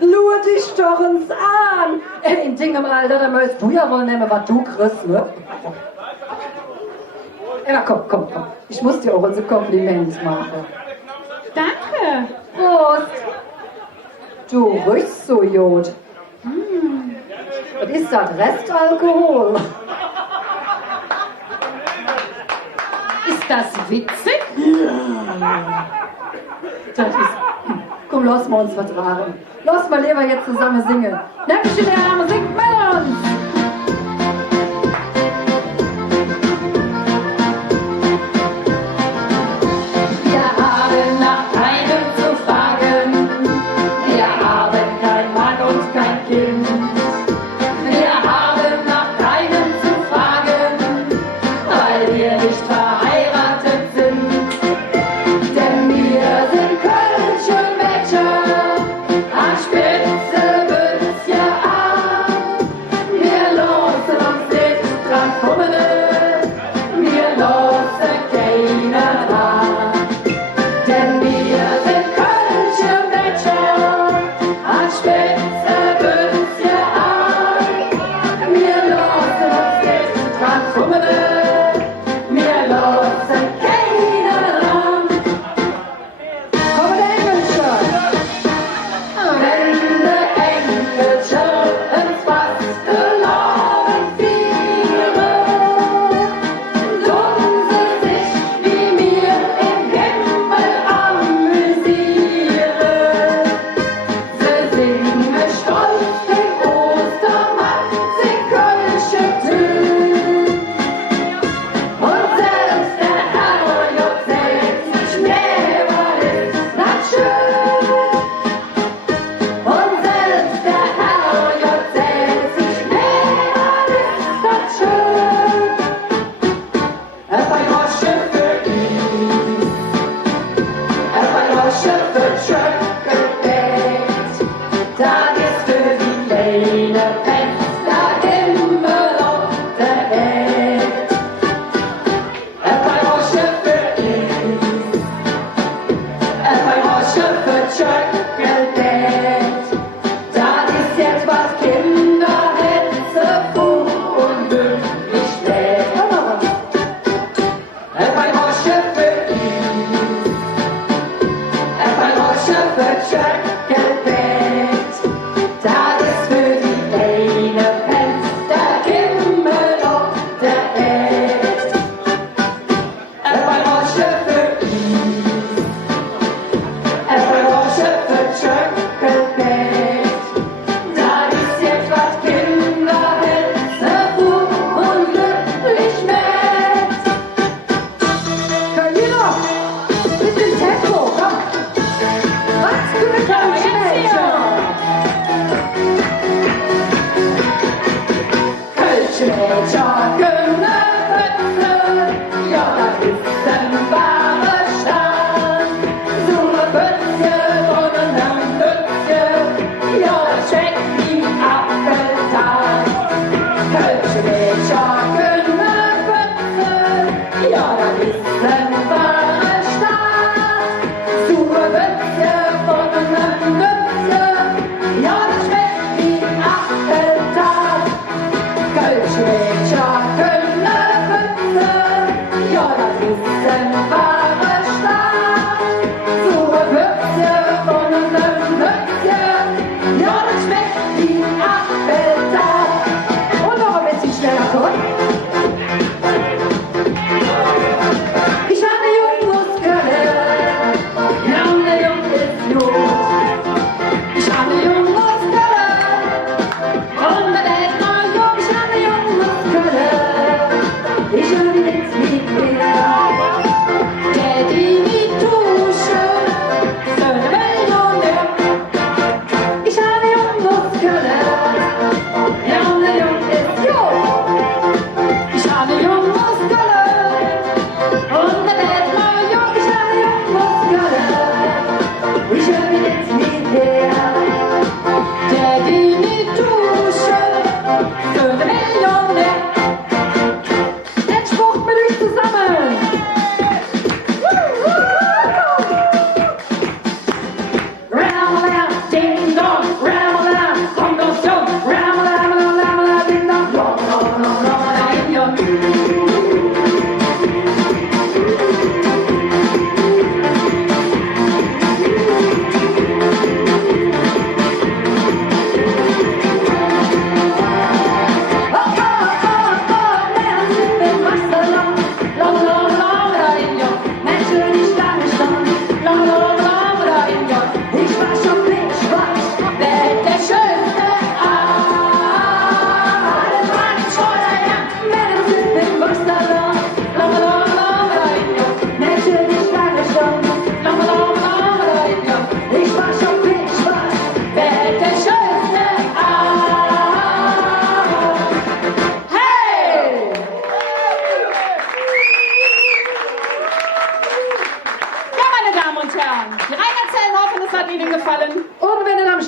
Lur dich doch uns an! In Dingem Alter, da möchtest du ja wohl nehmen, was du kriegst, ne? Ja, komm. Ich muss dir auch unser Kompliment machen. Danke. Prost! Du riechst so gut. Was ist das? Restalkohol? Ist das witzig? Das ist... Komm, lass mal uns vertragen. Lass mal lieber jetzt zusammen singen. Näpfchen der Arme, singt mit uns! Wir haben nach einem zu fragen. Wir haben kein Mann und kein Kind. Wir haben nach keinem zu fragen, weil wir nicht verheiratet sind. Denn wir sind Kölsche Mädchen, an Spitze wird's ja an.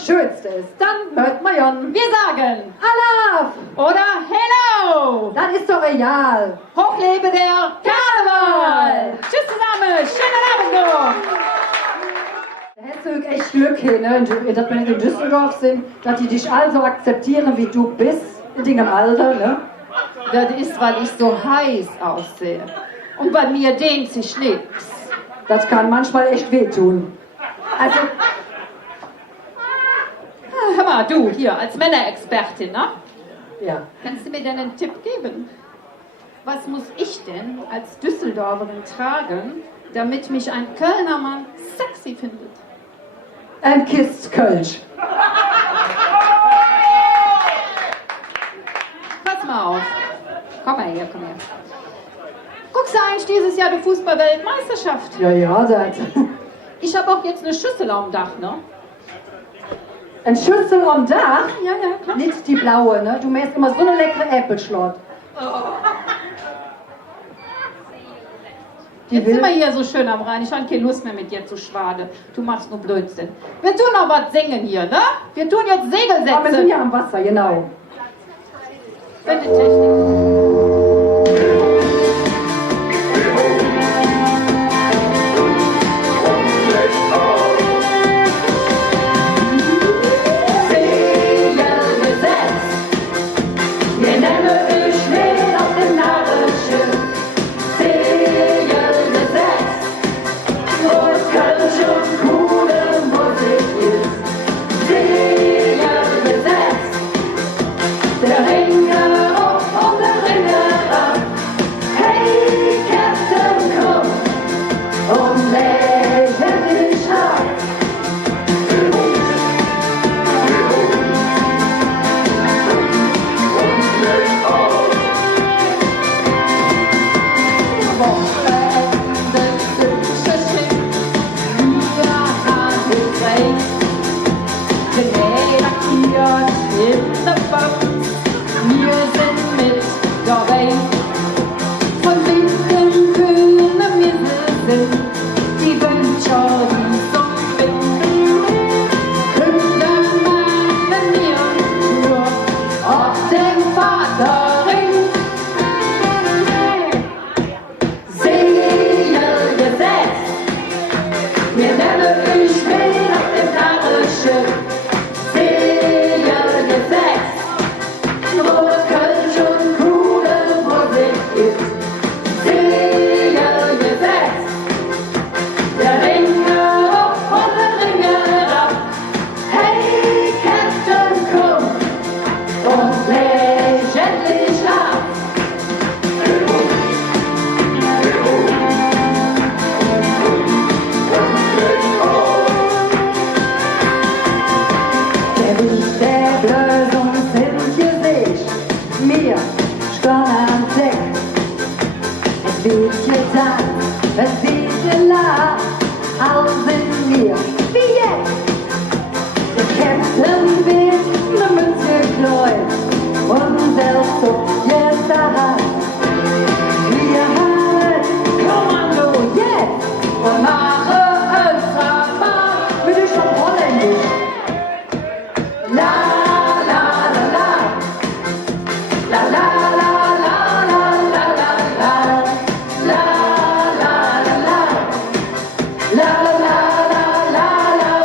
Schönste ist, dann hört man Jon. Wir sagen Alaf oder Hello. Das ist doch real. Hochlebe der Karneval. Tschüss zusammen, schönen Abend noch. Da hättest du echt Glück hin, ne? Dass wir in Düsseldorf sind, dass die dich alle so akzeptieren, wie du bist, in deinem Alter, ne? Das ist, weil ich so heiß aussehe. Und bei mir dehnt sich nichts. Das kann manchmal echt wehtun. Also, hör mal, du hier als Männerexpertin, ne? ja. Kannst du mir denn einen Tipp geben? Was muss ich denn als Düsseldorferin tragen, damit mich ein Kölner Mann sexy findet? Ein Kist Kölsch. Pass mal auf. Komm mal her, komm her. Guckst du eigentlich dieses Jahr die Fußball-Weltmeisterschaft? Ja, das. Ich habe auch jetzt eine Schüssel am Dach, ne? Ein Schüssel am Dach? Ja, klar. Nicht die blaue, ne? Du mähst immer so eine leckere Äpfelschlott. Jetzt sind wir hier so schön am Rhein. Ich habe keine Lust mehr mit dir zu schwaden. Du machst nur Blödsinn. Wir tun noch was singen hier, ne? Wir tun jetzt Segelsätze. Aber wir sind ja am Wasser, genau. Wenn die Technik. Wir sind mit dabei. Von linken Kühen getan, es wird gelacht, alle sind wir wie jetzt. Der Captain wird eine Münze gekleut und der Zug jetzt daran. Wir haben Kommando jetzt und machen es einmal mit dem Stopp holländisch. La la la la, la la la la la la la la, la la la la, la la la la la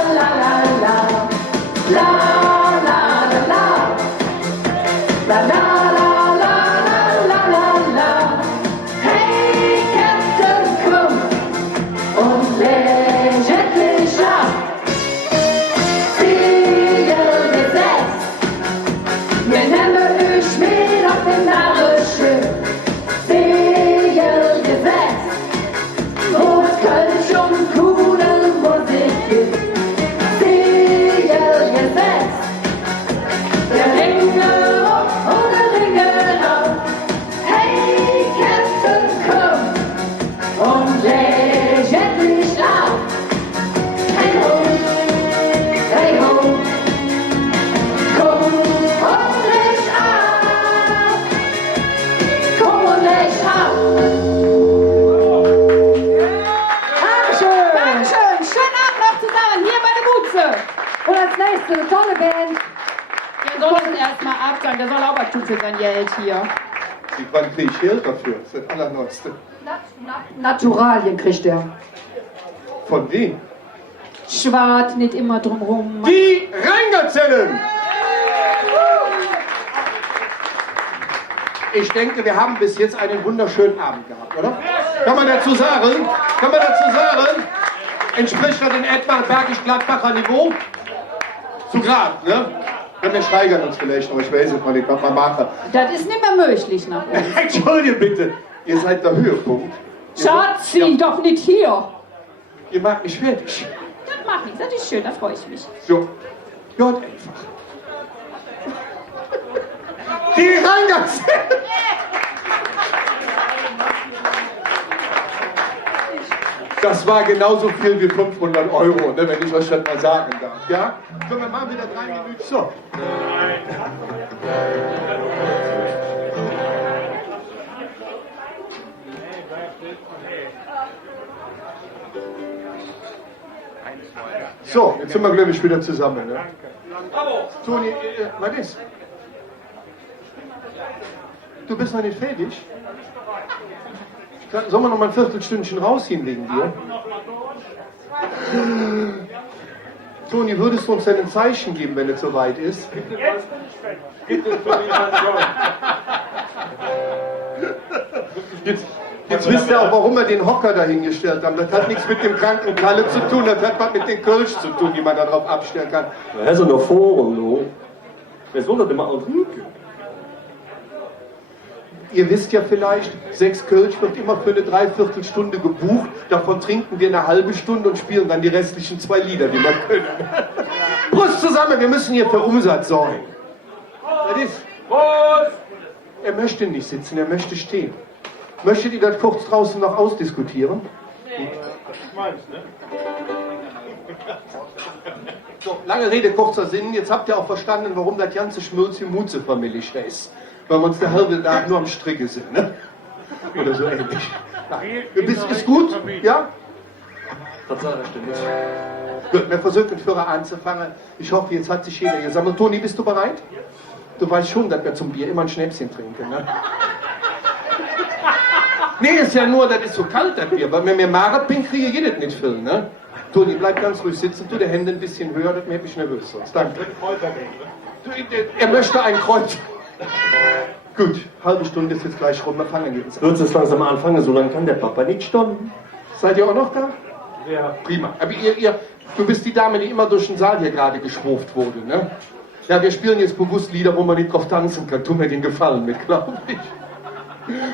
la la la, la la la la, la la la la la la la. Hey Captain, komm und leg endlich ab. Segel gesetzt, wir nehmen euch mit auf dem Narrenschiff. Segel gesetzt, wo es Kölsch und Kugelmusik gibt. Segel gesetzt, der Ringe hoch und der Ringe rauf. Hey Captain, komm und leg endlich auf. Hey ho, hey ho, komm und leg auf. Komm und leg auf. Dankeschön. Dankeschön. Schönen Abend noch zusammen hier bei der Buze. Und als nächstes eine tolle Band. Der soll uns erstmal absagen, der soll auch was tun für sein Geld hier. Wann kriege ich Geld dafür? Das ist das Allerneueste. Naturalien kriegt er. Von wem? Schwarz, nicht immer drumrum. Die Rheingazellen! Ich denke, wir haben bis jetzt einen wunderschönen Abend gehabt, oder? Kann man dazu sagen? Entspricht das in etwa Bergisch-Gladbacher Niveau? Zu Grad, ne? Wir steigern uns vielleicht, aber ich weiß es mal nicht, was man machen. Das ist nicht mehr möglich nach uns. Entschuldige bitte, ihr seid der Höhepunkt. Schatzi, doch nicht hier. Ihr macht mich fertig. Das macht nichts, das ist schön, da freue ich mich. So, hört einfach. Die Rheingazellen! Das war genauso viel wie 500 Euro, ne, wenn ich euch das mal sagen darf. Ja? So, wir machen wieder 3 Minuten. So. So, jetzt sind wir, glaube ich, wieder zusammen. Ne? Toni, was ist? Du bist noch nicht fertig? Sollen wir noch mal ein Viertelstündchen rausziehen wegen dir? Toni, würdest du uns denn ein Zeichen geben, wenn es soweit ist? Jetzt wisst ihr auch, warum wir den Hocker dahingestellt haben. Das hat nichts mit dem kranken Kalle zu tun, das hat was mit den Kölsch zu tun, die man da drauf abstellen kann. Da hast du noch Forum, du. Wer soll das immer auch trinken? Ihr wisst ja vielleicht, 6 Kölsch wird immer für eine Dreiviertelstunde gebucht. Davon trinken wir eine halbe Stunde und spielen dann die restlichen 2 Lieder, die wir können. Prost zusammen, wir müssen hier für Umsatz sorgen. Das ist. Prost! Er möchte nicht sitzen, er möchte stehen. Möchtet ihr das kurz draußen noch ausdiskutieren? Nee, ich mein's, ne? So, lange Rede, kurzer Sinn. Jetzt habt ihr auch verstanden, warum das ganze Schmulzi-Muze-Familie ist. Weil wir uns der halbe Tag nur am Stricke sind, ne? Oder so ähnlich. Ist gut? Ja? Das sage ich dir nicht. Gut, wir versuchen den Führer anzufangen. Ich hoffe, jetzt hat sich jeder gesammelt. Toni, bist du bereit? Du weißt schon, dass wir zum Bier immer ein Schnäpschen trinken, ne? Nee, ist ja nur, das ist so kalt, das Bier. Weil wenn mir Marat bin, kriege ich das nicht viel, ne? Toni, bleib ganz ruhig sitzen, tu die Hände ein bisschen höher, das macht mich nervös sonst. Danke. Er möchte ein Kreuz. Gut, halbe Stunde ist jetzt gleich rum, wir fangen jetzt an. Würdest du es langsam anfangen, so lange kann der Papa nicht stunden. Seid ihr auch noch da? Ja. Prima. Aber du bist die Dame, die immer durch den Saal hier gerade geschwurft wurde, ne? Ja, wir spielen jetzt bewusst Lieder, wo man nicht drauf tanzen kann. Tu mir den Gefallen mit, glaube ich.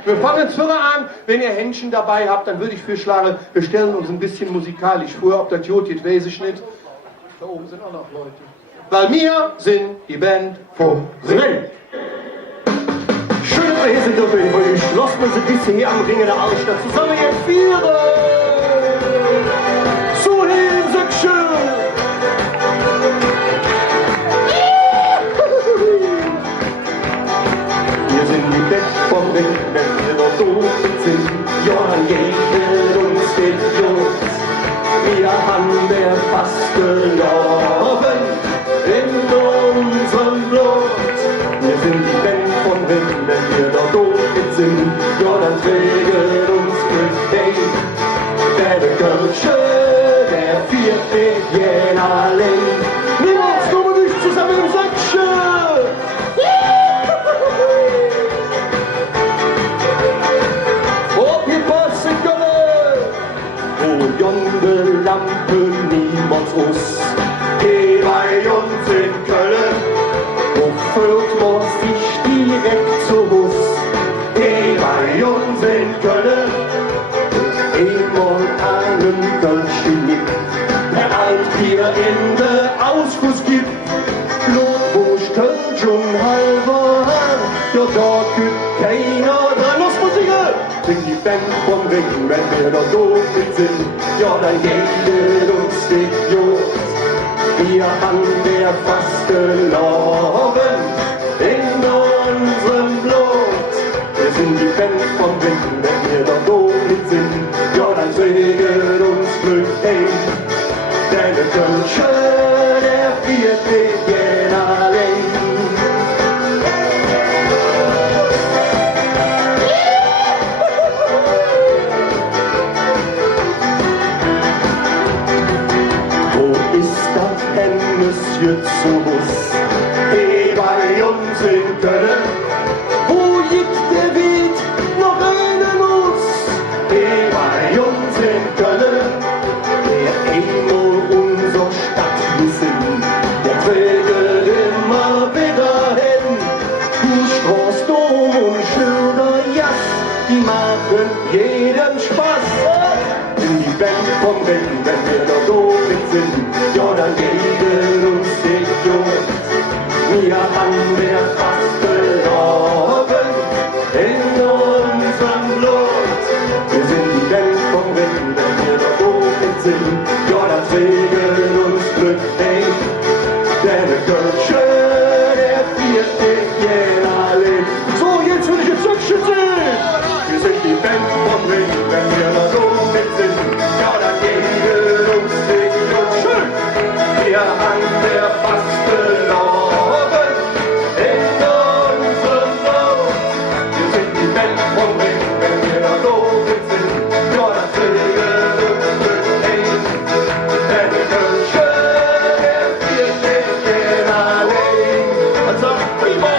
Wir fangen jetzt früher an. Wenn ihr Händchen dabei habt, dann würde ich vorschlagen, wir stellen uns ein bisschen musikalisch vor. Ob das Jod geht, weiß ich nicht. Da oben sind auch noch Leute. Weil wir sind die Band vom Ring. Schön Aber hier sind doch euch. Lasst uns ein bisschen hier am Ringe der Altstadt zusammen jetzt vieren. So hin, sag schön. Wir sind die Bett vom Ring, wenn wir noch doof sind. Ja, dann geht uns den Jungs. Wir haben der fast gelaufen in unserem Blut. Wir sind die Band vom Ring, wenn wir da doof sind. Ja, dann trägt uns Glück, hey. Der Kölsche, der vierte Jänerling. Niemals kommen wir nicht zusammen im Säckchen. Ob ihr passen können, wo jonde Lampe niemals aus. Geh bei uns in Köln, wo führt uns dich direkt zu Bus. Geh bei uns in Köln, einmal einen Kölschchen, der Altbier in der Ausguss gibt. Blutwurst, Kölsch und halber Hahn, ja da gibt keiner dran. Los, muss singen! Sing die Band vom Ring, wenn wir da doof sind. Ja, dann geht uns die Jungs. Wir haben der fast gelaufen in unserem Blut. Wir sind die Band vom Ring, wenn wir da doof sind. Ja, dann segelt uns Glück, hey. Denn der Kölsche, der vierte Jänerling. Monsieur Zubus, hey, bei uns in Köln, wo liegt der Wind noch einen Nuss? Hey, bei uns in Köln, der einmal unsere Stadt wissen, der trägt immer wieder hin. Die Straßdom und Schilderjass, die machen jedem Spaß. In die Band vom Ring, wenn wir da doof sind, ja, dann geht uns die Jungs. Wir haben der fast gelaufen in unserem Blut. Wir sind die Band vom Ring, wenn wir da doof sind, ja, dann trägt uns Glück, hey. Denn der Kölsche, der vierte Jänerling. So, jetzt will ich jetzt zurückschütteln. Wir sind die Band vom Ring, wenn wir da doof sind, ja, dann geht uns die Jungs. Schön! Wir haben der fast gelaufen in unserem Blut. Wir sind die Band vom Ring, wenn wir da doof sind, ja, dann trägt uns Glück, hey. Denn der Kölsche, der vierte Jänerling. Und sagt prima!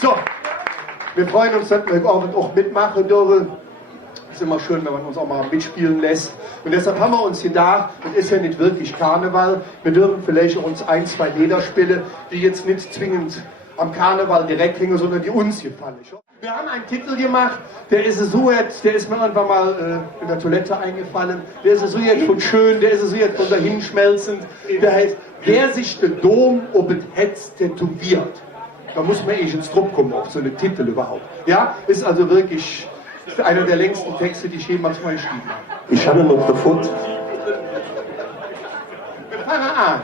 So, wir freuen uns, dass wir heute Abend auch mitmachen dürfen. Es ist immer schön, wenn man uns auch mal mitspielen lässt. Und deshalb haben wir uns gedacht, das ist ja nicht wirklich Karneval. Wir dürfen vielleicht uns ein, zwei Lieder spielen, die jetzt nicht zwingend am Karneval direkt hängen, sondern die uns gefallen. Wir haben einen Titel gemacht, der ist mir irgendwann mal in der Toilette eingefallen. Der ist so jetzt schon schön, der ist so jetzt von dahin schmelzend. Der heißt, wer sich den Dom ob es hetz tätowiert. Da muss man ins Druck kommen, auf so einen Titel überhaupt. Ja, ist also wirklich einer der längsten Texte, die ich jemals mal geschrieben habe. Ich habe noch davon. Wir fangen an.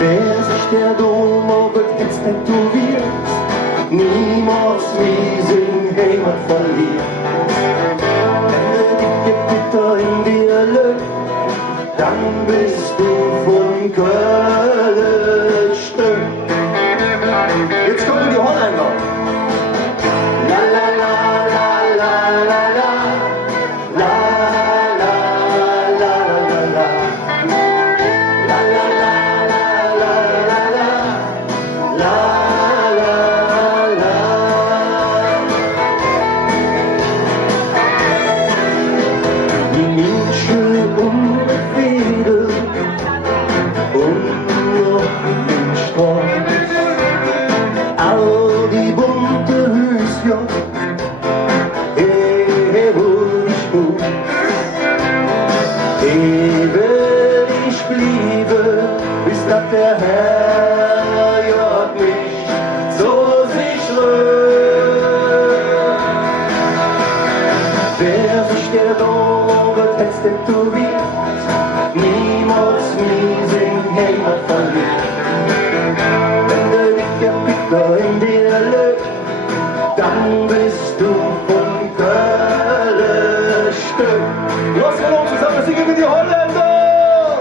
Wer sich der Dom auf das Herz tätowiert, niemals Riesen Heimat verliert. Wenn der Gitter in dir löst, dann bist du von Köln Stück. Jetzt kommen die Holländer. La la la la la la la. La la la la la la. La la la la la la la. La la la wer sich der Dom wird fest tätowiert, niemals nie sein Heimat verliert. Wenn der dicke Peter in dir lebt, dann bist du von Köln Stück. Los, wir uns zusammen singen wie die Holländer.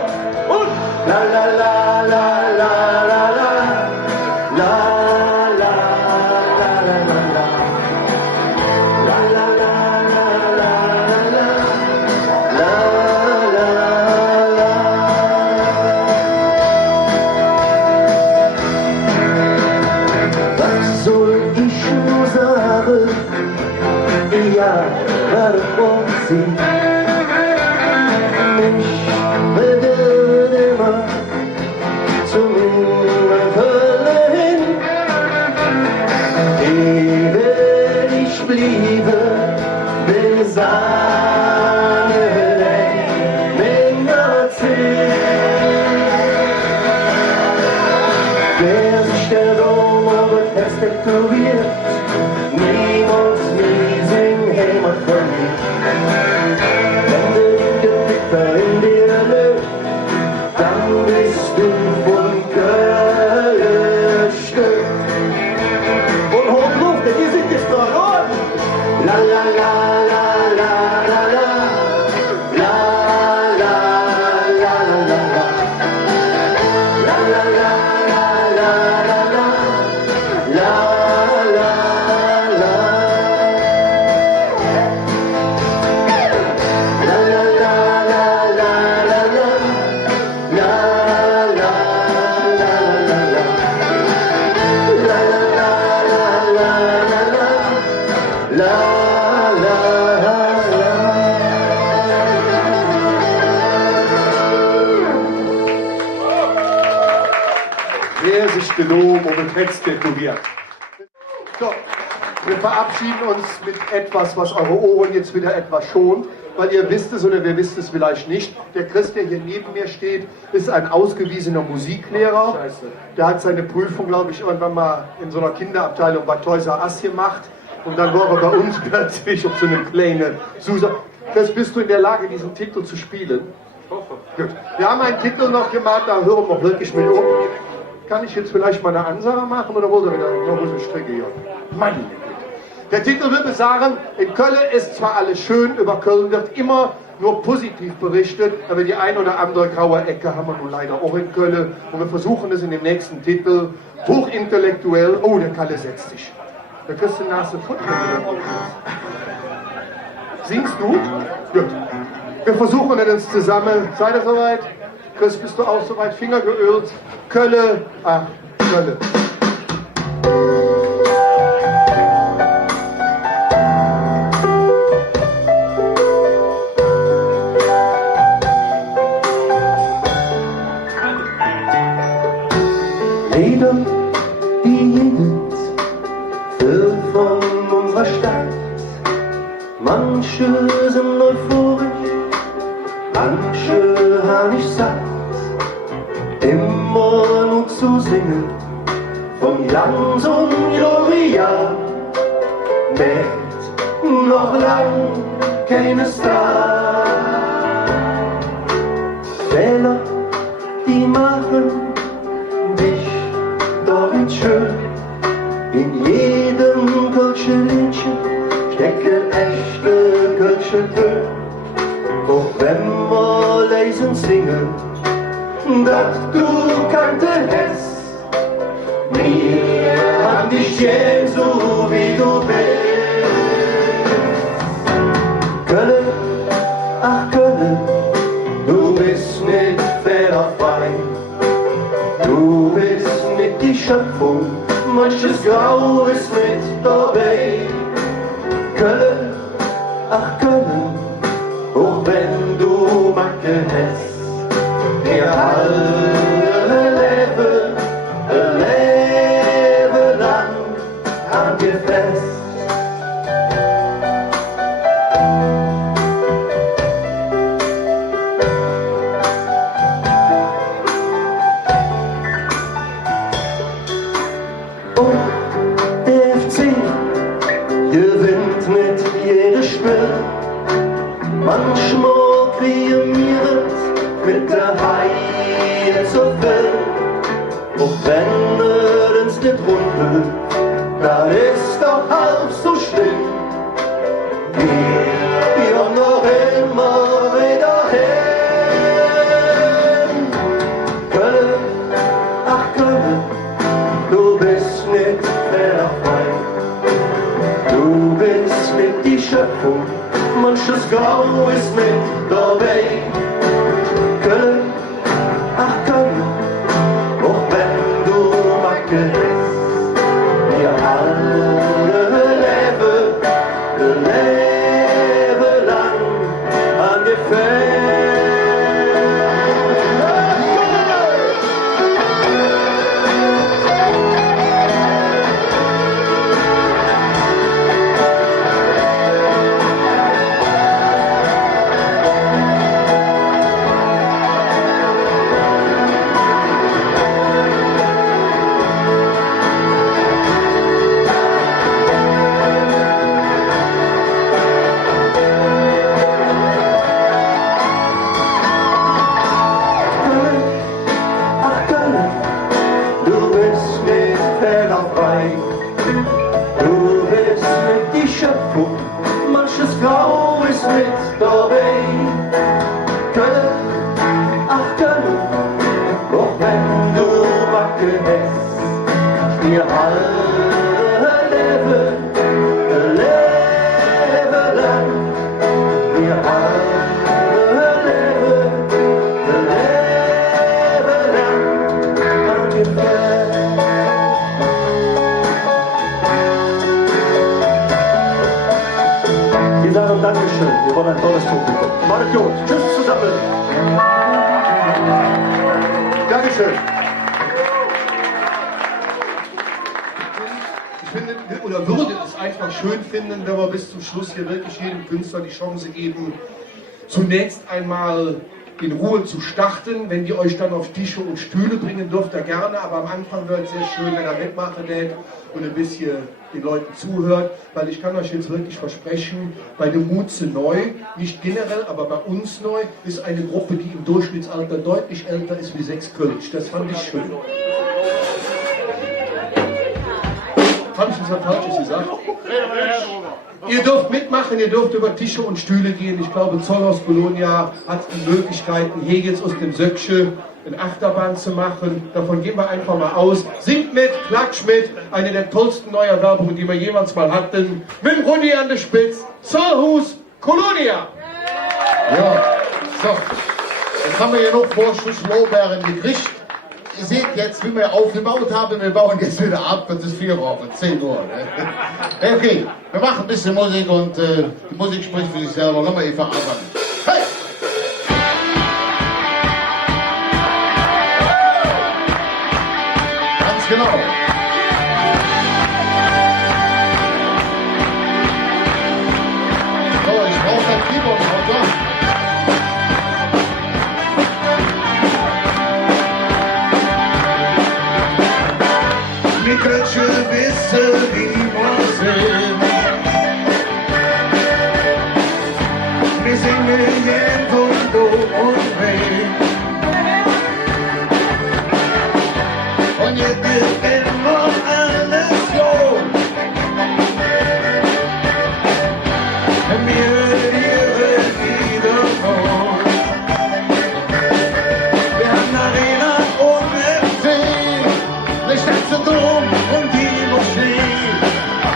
Und la la la la la la la la la la la la la la la la was soll ich nur sagen? Ja, warum sie mich begehrt immer zu mir hin. Ewig bliebe besangen Menge wer sich der Dom wird fest tätowiert, niemals nie sein Heimat verliert. Wenn der dicke Peter in dir lebt, dann bist du von Köln Stück. Und hoch Luft, denn ihr singt es doch, oder? La la la la la la la la la la la la la la la Wer sich geloben und mit Fetz tätowiert. So, wir verabschieden uns mit etwas, was eure Ohren jetzt wieder etwas schont, weil ihr wisst es oder wir wisst es vielleicht nicht. Der Chris, der hier neben mir steht, ist ein ausgewiesener Musiklehrer. Der hat seine Prüfung, glaube ich, irgendwann mal in so einer Kinderabteilung bei Toys R Us gemacht. Und dann war er bei uns plötzlich auf so eine kleine Susa. Chris, bist du in der Lage, diesen Titel zu spielen? Ich hoffe. Gut. Wir haben einen Titel noch gemacht, da hören wir wirklich mit um. Kann ich jetzt vielleicht mal eine Ansage machen oder wollt ihr wieder noch eine Strecke hier? Meine Güte. Der Titel würde sagen, in Köln ist zwar alles schön, über Köln wird immer nur positiv berichtet, aber die ein oder andere graue Ecke haben wir nun leider auch in Köln. Und wir versuchen es in dem nächsten Titel hochintellektuell. Oh, der Kalle setzt sich. Da kriegst du eine Nase Futter. Singst du? Gut. Wir versuchen es zusammen. Seid ihr soweit? Chris, bist du auch soweit? Finger geölt. Kölle. Ach, Kölle. Lieder, die jedes wird von unserer Stadt. Manche sind euphorisch, manche haben nicht satt. Immer nur zu singen von Glanz und Gloria, mit noch lang keine Star. Fehler, die machen dich doch nicht schön. In jedem kölschen Liedchen stecken echte kölsche Töne. Auch wenn wir leisen singen, dass du kannte hast, mir an dich gern so wie du bist. Köln, ach Köln, du bist nicht fehlerfrei. Du bist nicht die Schöpfung, manches Grau ist mit dabei. Köln, ach Köln, auch wenn du Macken hast. Wir alle leben lang an dir fest. Und der FC gewinnt mit jedem Spiel. Manchmal kriegen wir es mit der Haie zur Welt. Auch wenn uns nicht runter, dann ist doch halb so schlimm. Wir haben noch immer wieder hin. Köln, ach Köln, du bist nicht mehr frei. Du bist mit die Schöpfung, manches Grau ist mit dabei. Köln, ach Köln, auch wenn du Macke hast, wir alle leben lang an dir fest. Manches Grau ist mit dabei. Köln, ach Köln, auch wenn du Macke hast, wir alle leben lang. Wir alle leben lang an dir fest. Wir sagen Dankeschön, wir wollen ein tolles Publikum. Macht gut, tschüss zusammen. Dankeschön. Ich finde, oder würde es einfach schön finden, wenn wir bis zum Schluss hier wirklich jedem Künstler die Chance geben, zunächst einmal in Ruhe zu starten. Wenn ihr euch dann auf Tische und Stühle bringen dürft, ihr gerne, aber am Anfang wäre es sehr schön, wenn er mitmachen lädt und ein bisschen den Leuten zuhört, weil ich kann euch jetzt wirklich versprechen, bei der Muze neu, nicht generell, aber bei uns neu, ist eine Gruppe, die im Durchschnittsalter deutlich älter ist wie 6 Kölsch. Das fand ich schön. Fand ich was Falsches gesagt? Ihr dürft mitmachen, ihr dürft über Tische und Stühle gehen. Ich glaube, Zollhaus Bologna hat die Möglichkeiten, hier jetzt aus dem Söcksche eine Achterbahn zu machen. Davon gehen wir einfach mal aus. Singt mit, klatscht mit. Eine der tollsten Neuerwerbungen, die wir jemals mal hatten. Mit dem Rudi an der Spitze. Zollhaus Bologna. Ja, so. Jetzt haben wir hier noch Vorschusslorbeeren gekriegt. Ihr seht jetzt, wie wir aufgebaut haben. Wir bauen jetzt wieder ab. Das ist 4 Uhr, 10 Uhr. Ne? Okay, wir machen ein bisschen Musik und die Musik spricht für sich selber. Lass mal eben verarbeiten. Hey! Ganz genau. So, ich brauche das Keyboard, oder? Kölsche wissen, wie wir sind. Wir singen jeden und und weh. Und jetzt ist immer alles so. Wir hören wieder vor. Wir haben Arena ohne Ziel. Nicht ganz so dumm. Und die Moschee,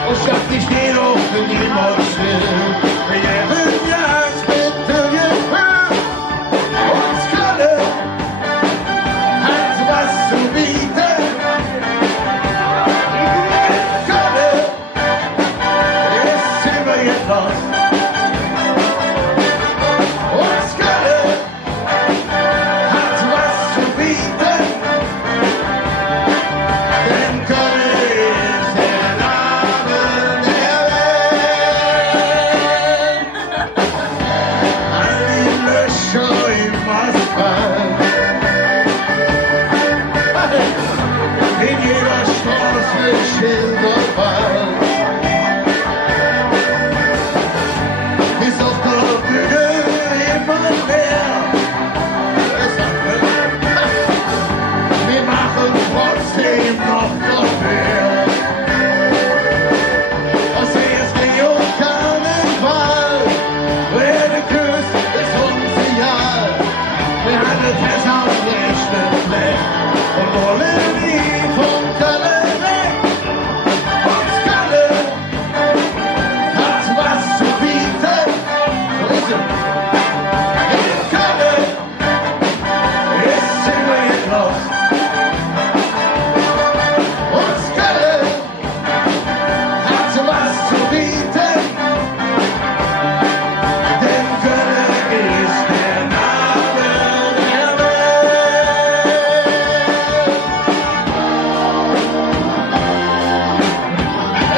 und schafft nicht jeder für die Moschee. Wir haben das bitte gefällt. Hause. In Köln ist immer jetzt los. Und Köln hat so was zu bieten. Denn Köln ist der Name der Welt.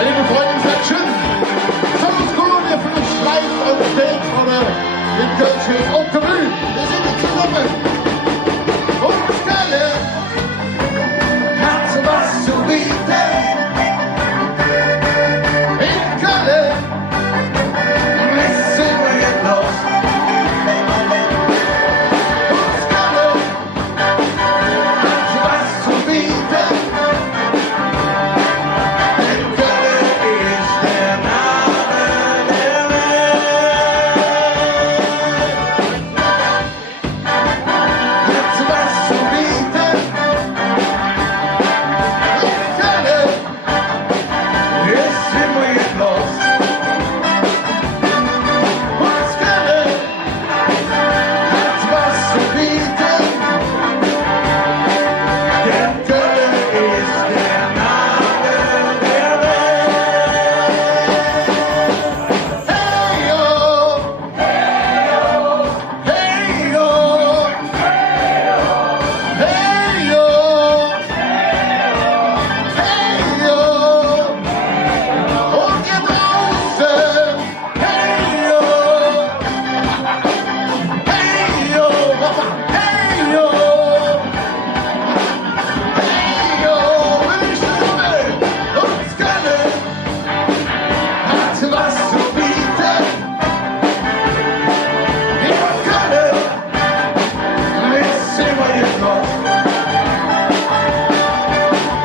Liebe Freunde, seid schön. Servus gut, ihr fünf live on stage oder in Köln auf der Bühne. Wir sind die zusammen. Und Köln hat so was zu bieten. In Köln ist immer jetzt los. Und Köln hat so was zu bieten. Denn Köln ist der Name der Welt. Hat so was zu bieten. In Köln ist immer jetzt los. Und Köln hat was zu bieten. Denn Köln ist der Name der Welt. Hey yo, hey yo, hey yo, hey yo, hey yo. Und ihr draußen, hey yo, hey yo, hey yo. Hey yo, will ich Stimme und Köln hat was zu bieten. In Köln ist immer jetzt los.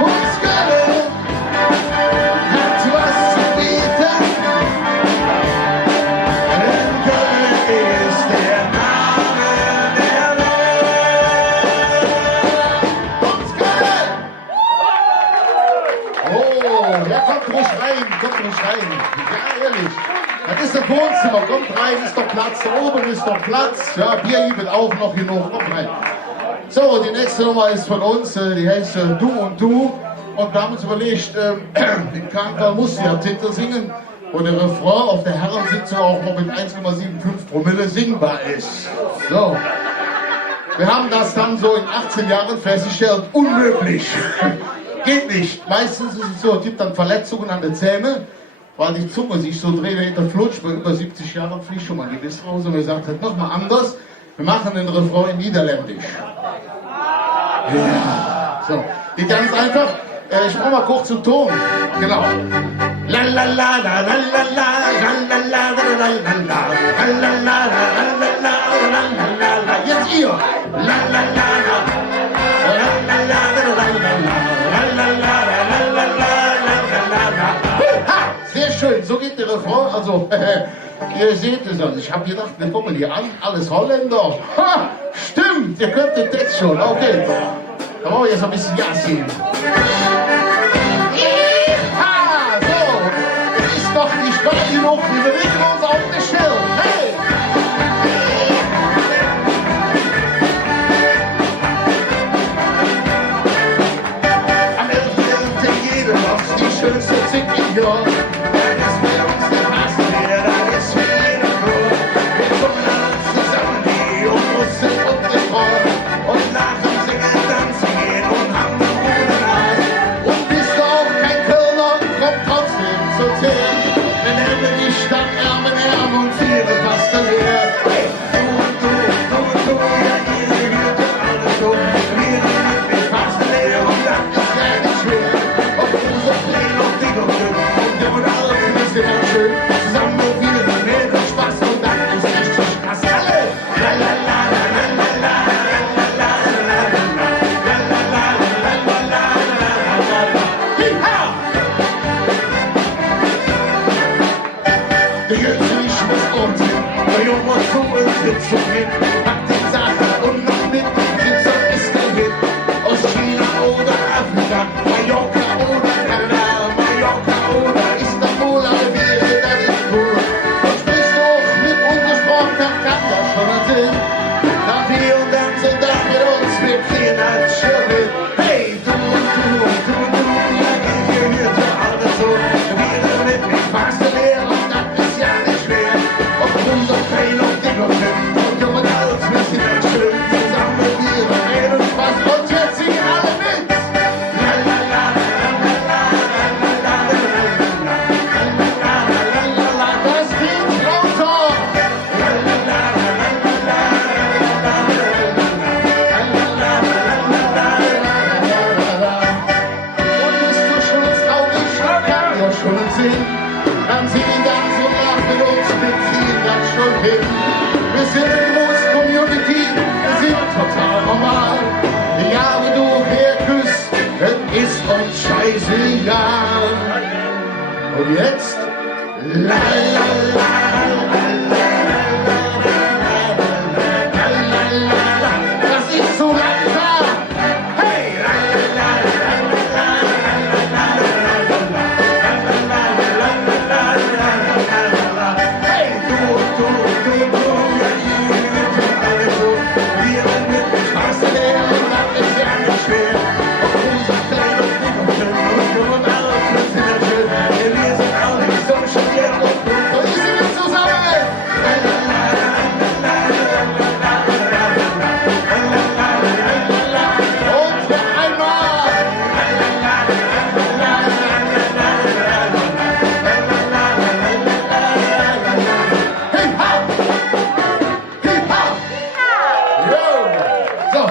Und Köln hat was zu bieten. In Köln ist der Name der Welt. Und Köln! Oh, ja, kommt ruhig rein, kommt ruhig rein. Ja, ehrlich. Das ist das Wohnzimmer, kommt rein, ist doch Platz. Da oben ist doch Platz. Ja, Bier gibt es auch noch genug, kommt rein. So, die nächste Nummer ist von uns, die heißt Du und Du. Und wir haben uns überlegt, in Karneval muss ja Titel singen, wo der Refrain auf der Herrensitzung auch noch mit 1,75 Promille singbar ist. So. Wir haben das dann so in 18 Jahren festgestellt, unmöglich. Geht nicht. Meistens ist es so, es gibt dann Verletzungen an den Zähnen, weil die Zunge sich so dreht, hinter Flutsch. Bei über 70 Jahren fliegt schon mal gewiss raus und wir gesagt hat, nochmal anders. Wir machen den Refrain in Niederländisch. Ja. So. Geht ganz einfach. Ich brauche mal kurz zum Ton. Genau. La la la la la la la la la la la la la la la la la. Jetzt ihr. La la la la. La la la la la la. Sehr schön, so geht der Refrain. Also, ihr seht es an. Ich habe gedacht, wir kommen hier an, alles Holländer. Ha, stimmt, ihr könnt den Text schon. Okay, da wollen wir jetzt ein bisschen Gas geben. Ha, so, ist doch nicht weit genug. Wir bewegen uns auf das Schild. Hey! Am 11. jeder was die schönste Zick im Jahr. warten, dann wir und dann so das mit uns, wir kriegen als Schirme. Hey, du, ja, geh hier zu Hause so, wir mit mich magst du leer und das ist ja nicht schwer. Auf unser Fein und Ding und Ding, und jung und alt, wir sind ein schön zusammen mit dir, reden Spaß und jetzt singen alle mit. La la la la la la la la la la, das klingt lauter. La la la la la la la. Und bist du schon traurig, kann ja schon sehen, dann singen ganz und lachen mit uns, wir ziehen ganz schon hin. Wir sind eine große Community, wir sind total normal. Ja, wenn du herküsst, dann ist uns scheißegal. Und jetzt? La la la la la la la la, das ist so langsam. Hey! La la la la la la la la. Hey, du, wir sind mit dem Spaß leer und das ist ja nicht schwer. Auf unser kleines Ding und schön und jung und alt, wir sind ja schön. Wir sind auch nicht so schön und gut. Und wir singen zusammen. La la la la la la. Und noch einmal. Hip Hop! Hip Hop! Jo! So,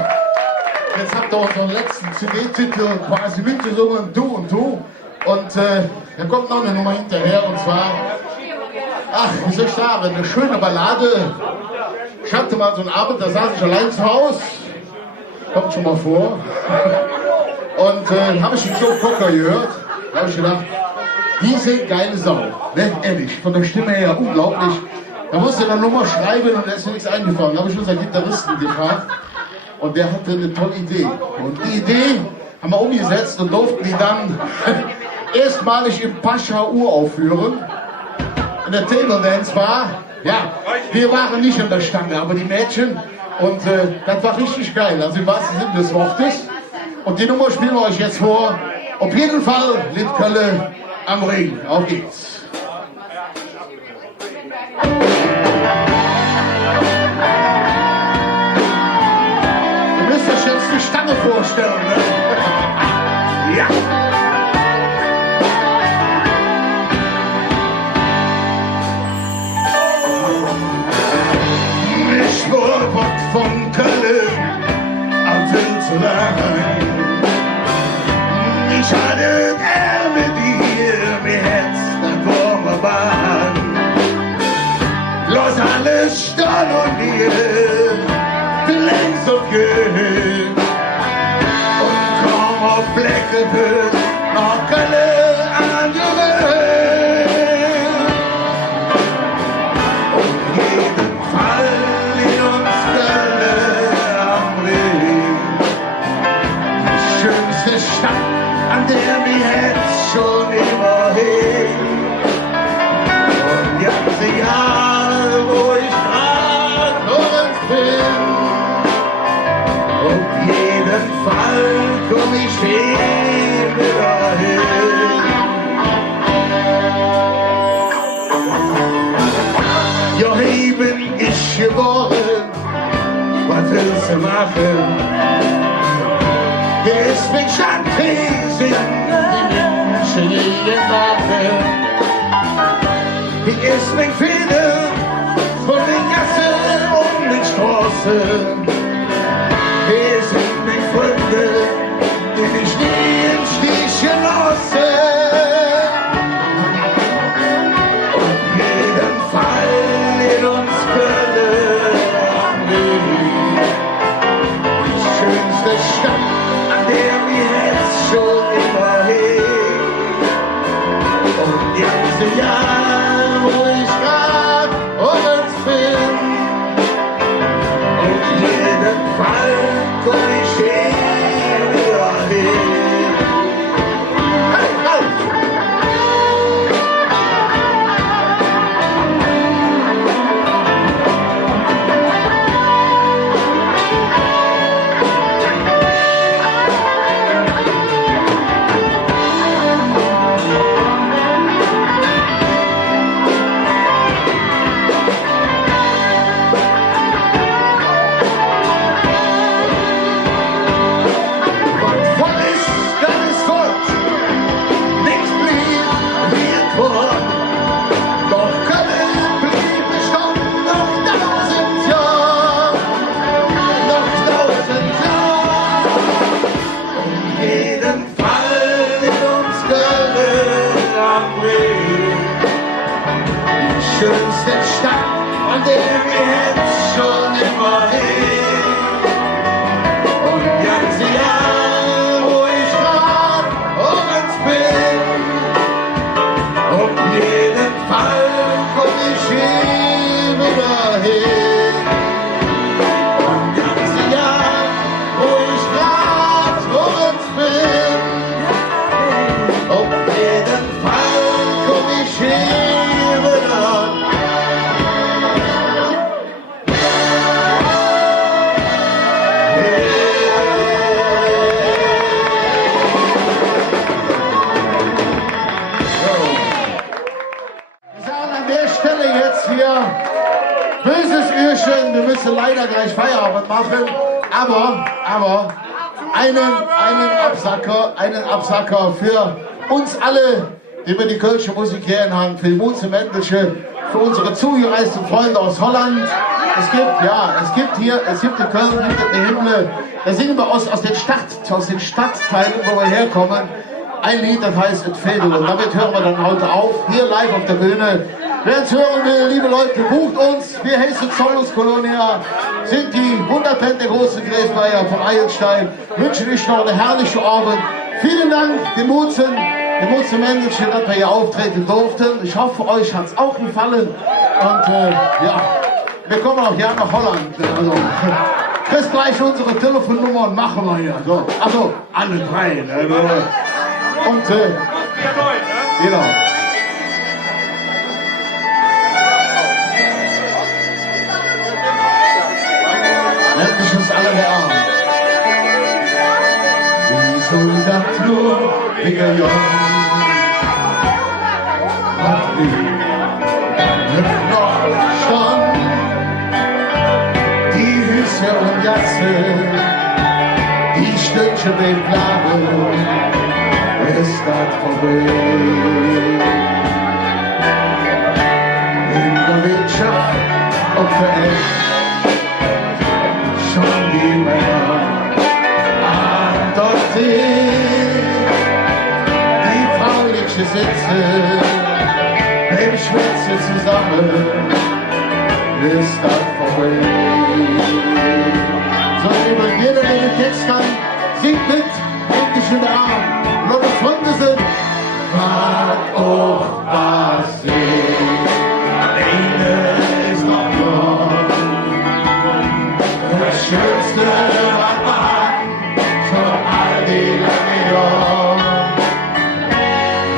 jetzt habt ihr unseren letzten CD-Titel quasi mitgesungen, Du und Du. Und da kommt noch eine Nummer hinterher und zwar, ach, wie soll ich sagen, eine schöne Ballade. Ich hatte mal so einen Abend, da saß ich allein zu Hause. Kommt schon mal vor. Und habe ich den Joe Cocker gehört. Da habe ich gedacht, diese geile Sau, ne? Ehrlich, von der Stimme her unglaublich. Da musste er eine Nummer schreiben und da ist mir nichts eingefallen. Da habe ich unseren Gitarristen gefragt und der hatte eine tolle Idee. Und die Idee haben wir umgesetzt und durften die dann erstmalig im Pascha uraufführen. In der Table Dance Bar. Ja, wir waren nicht an der Stange, aber die Mädchen. Und das war richtig geil, also im wahrsten Sinne des Wortes. Und die Nummer spielen wir euch jetzt vor. Auf jeden Fall Liedkölle am Ring. Auf geht's. Ihr müsst euch jetzt die Stange vorstellen, ne? Ja. Ich wurde von Köln auf Wilselein. Ich hatte mit dir, mir Herz, dann vor mir Bahn. Los alles Stall und dir, bin längst auf Gehör. Und komm auf Bleckebuss, nach Köln angehört. Und jeden Fall in uns Köln am Ring. Die schönste Stadt, an der mir Herz schon immer hing. Und ganze Jahr, wo ich grad noch bin. Auf jeden Fall komm ich wieder hin. Ja, eben ich geboren, was willst du machen? Deswegen stand ich in jeden Tag. Die ist mein Fehler von den Gassen und den Straßen. Die sind mein Freunde, die mich nie im Stich gelassen. Und jeden Fall in uns Köln am Ring. Die schönste Stadt, an der wir jetzt schon immer hing. Und ganze Jahr, wo ich grad und uns bin. Und jeden mir jetzt schon immer hin. Und ganz egal, wo ich grad morgens bin, auf jeden Fall komm ich hier wieder hin. Und ganz egal, wo ich grad morgens bin, auf jeden Fall komm ich hier wieder hin. Wir sagen an der Stelle jetzt hier, böses Öhrchen, wir müssen leider gleich Feierabend machen, aber einen Absacker für uns alle, die wir die kölsche Musik hier haben, für die Mutze Mendelsche, für unsere zugereisten Freunde aus Holland. Es gibt die Köln, gibt die Himmel. Da singen wir aus den Stadtteilen, wo wir herkommen, ein Lied, das heißt «Et Fedel». Und damit hören wir dann heute auf, hier live auf der Bühne. Wer es hören will, liebe Leute, bucht uns. Wir heißen Solus Colonia, sind die 100 der großen Gräsmeier von Eilstein. Wünschen euch noch eine herrliche Abend. Vielen Dank, dem Mutze Mendelsche, dass wir hier auftreten durften. Ich hoffe, euch hat es auch gefallen. Und wir kommen auch gerne nach Holland. Also, kriegst gleich unsere Telefonnummer und machen wir hier. So. Also, alle drei. Ne? Und, genau. Nennt mich uns alle der Arm. Wie soll das nur Mignon? Hat wird noch schon die Hüsse und Gasse, die Stückchen mit Blagen, ist das Problem. In der Wirtschaft und der Echt schon die Männer dort sind die frauliche Sitze im Schwitze zusammen, ist das Problem. So, liebe, jeder, der den Text kann, singt mit, nehmt dich in den Arm. Und eure Freunde sind, frag auch, was ist. Alleine ist noch noch das Schönste, was man hat, schon all die lange Jahre,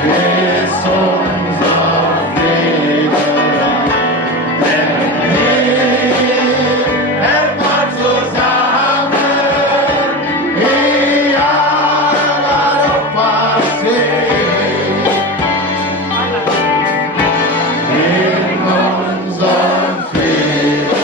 ist unser Leben. Denn hier hält man zusammen, egal ob was ist. In unserem Frieden.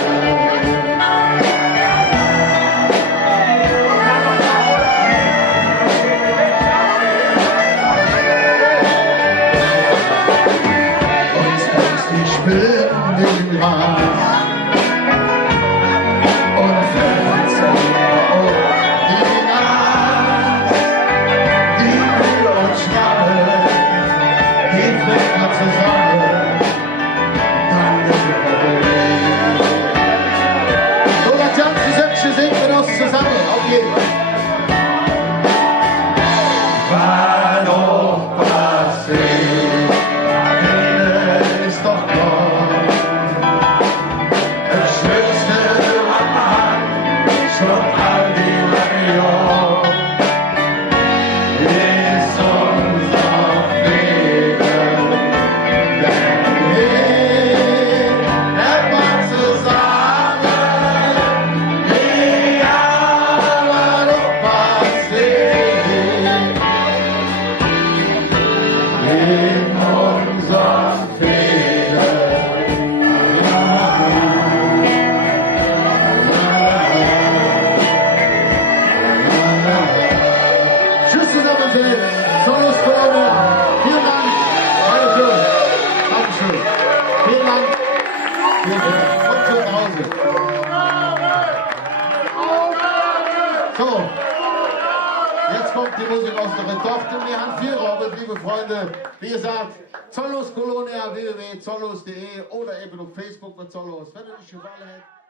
Den Gras und verletzen auch die Nacht, die will uns schnappen, die bringt man zusammen, dann ist es vorbei. So, das ganze Sätzchen singen wir uns zusammen, auf jeden Fall. War doch passiert, ist doch klar. Schon all die lange Jahre ist unser Frieden, denn hier hält man zusammen, egal ob was ist, in unserem Frieden. kommt die Musik aus der Retorte. Wir haben 4 Robert, liebe Freunde. Wie gesagt, Zollhaus Kolonia, www.zollhaus.de oder eben auf Facebook mit Zollhaus. Wenn ihr nicht Wahl habt.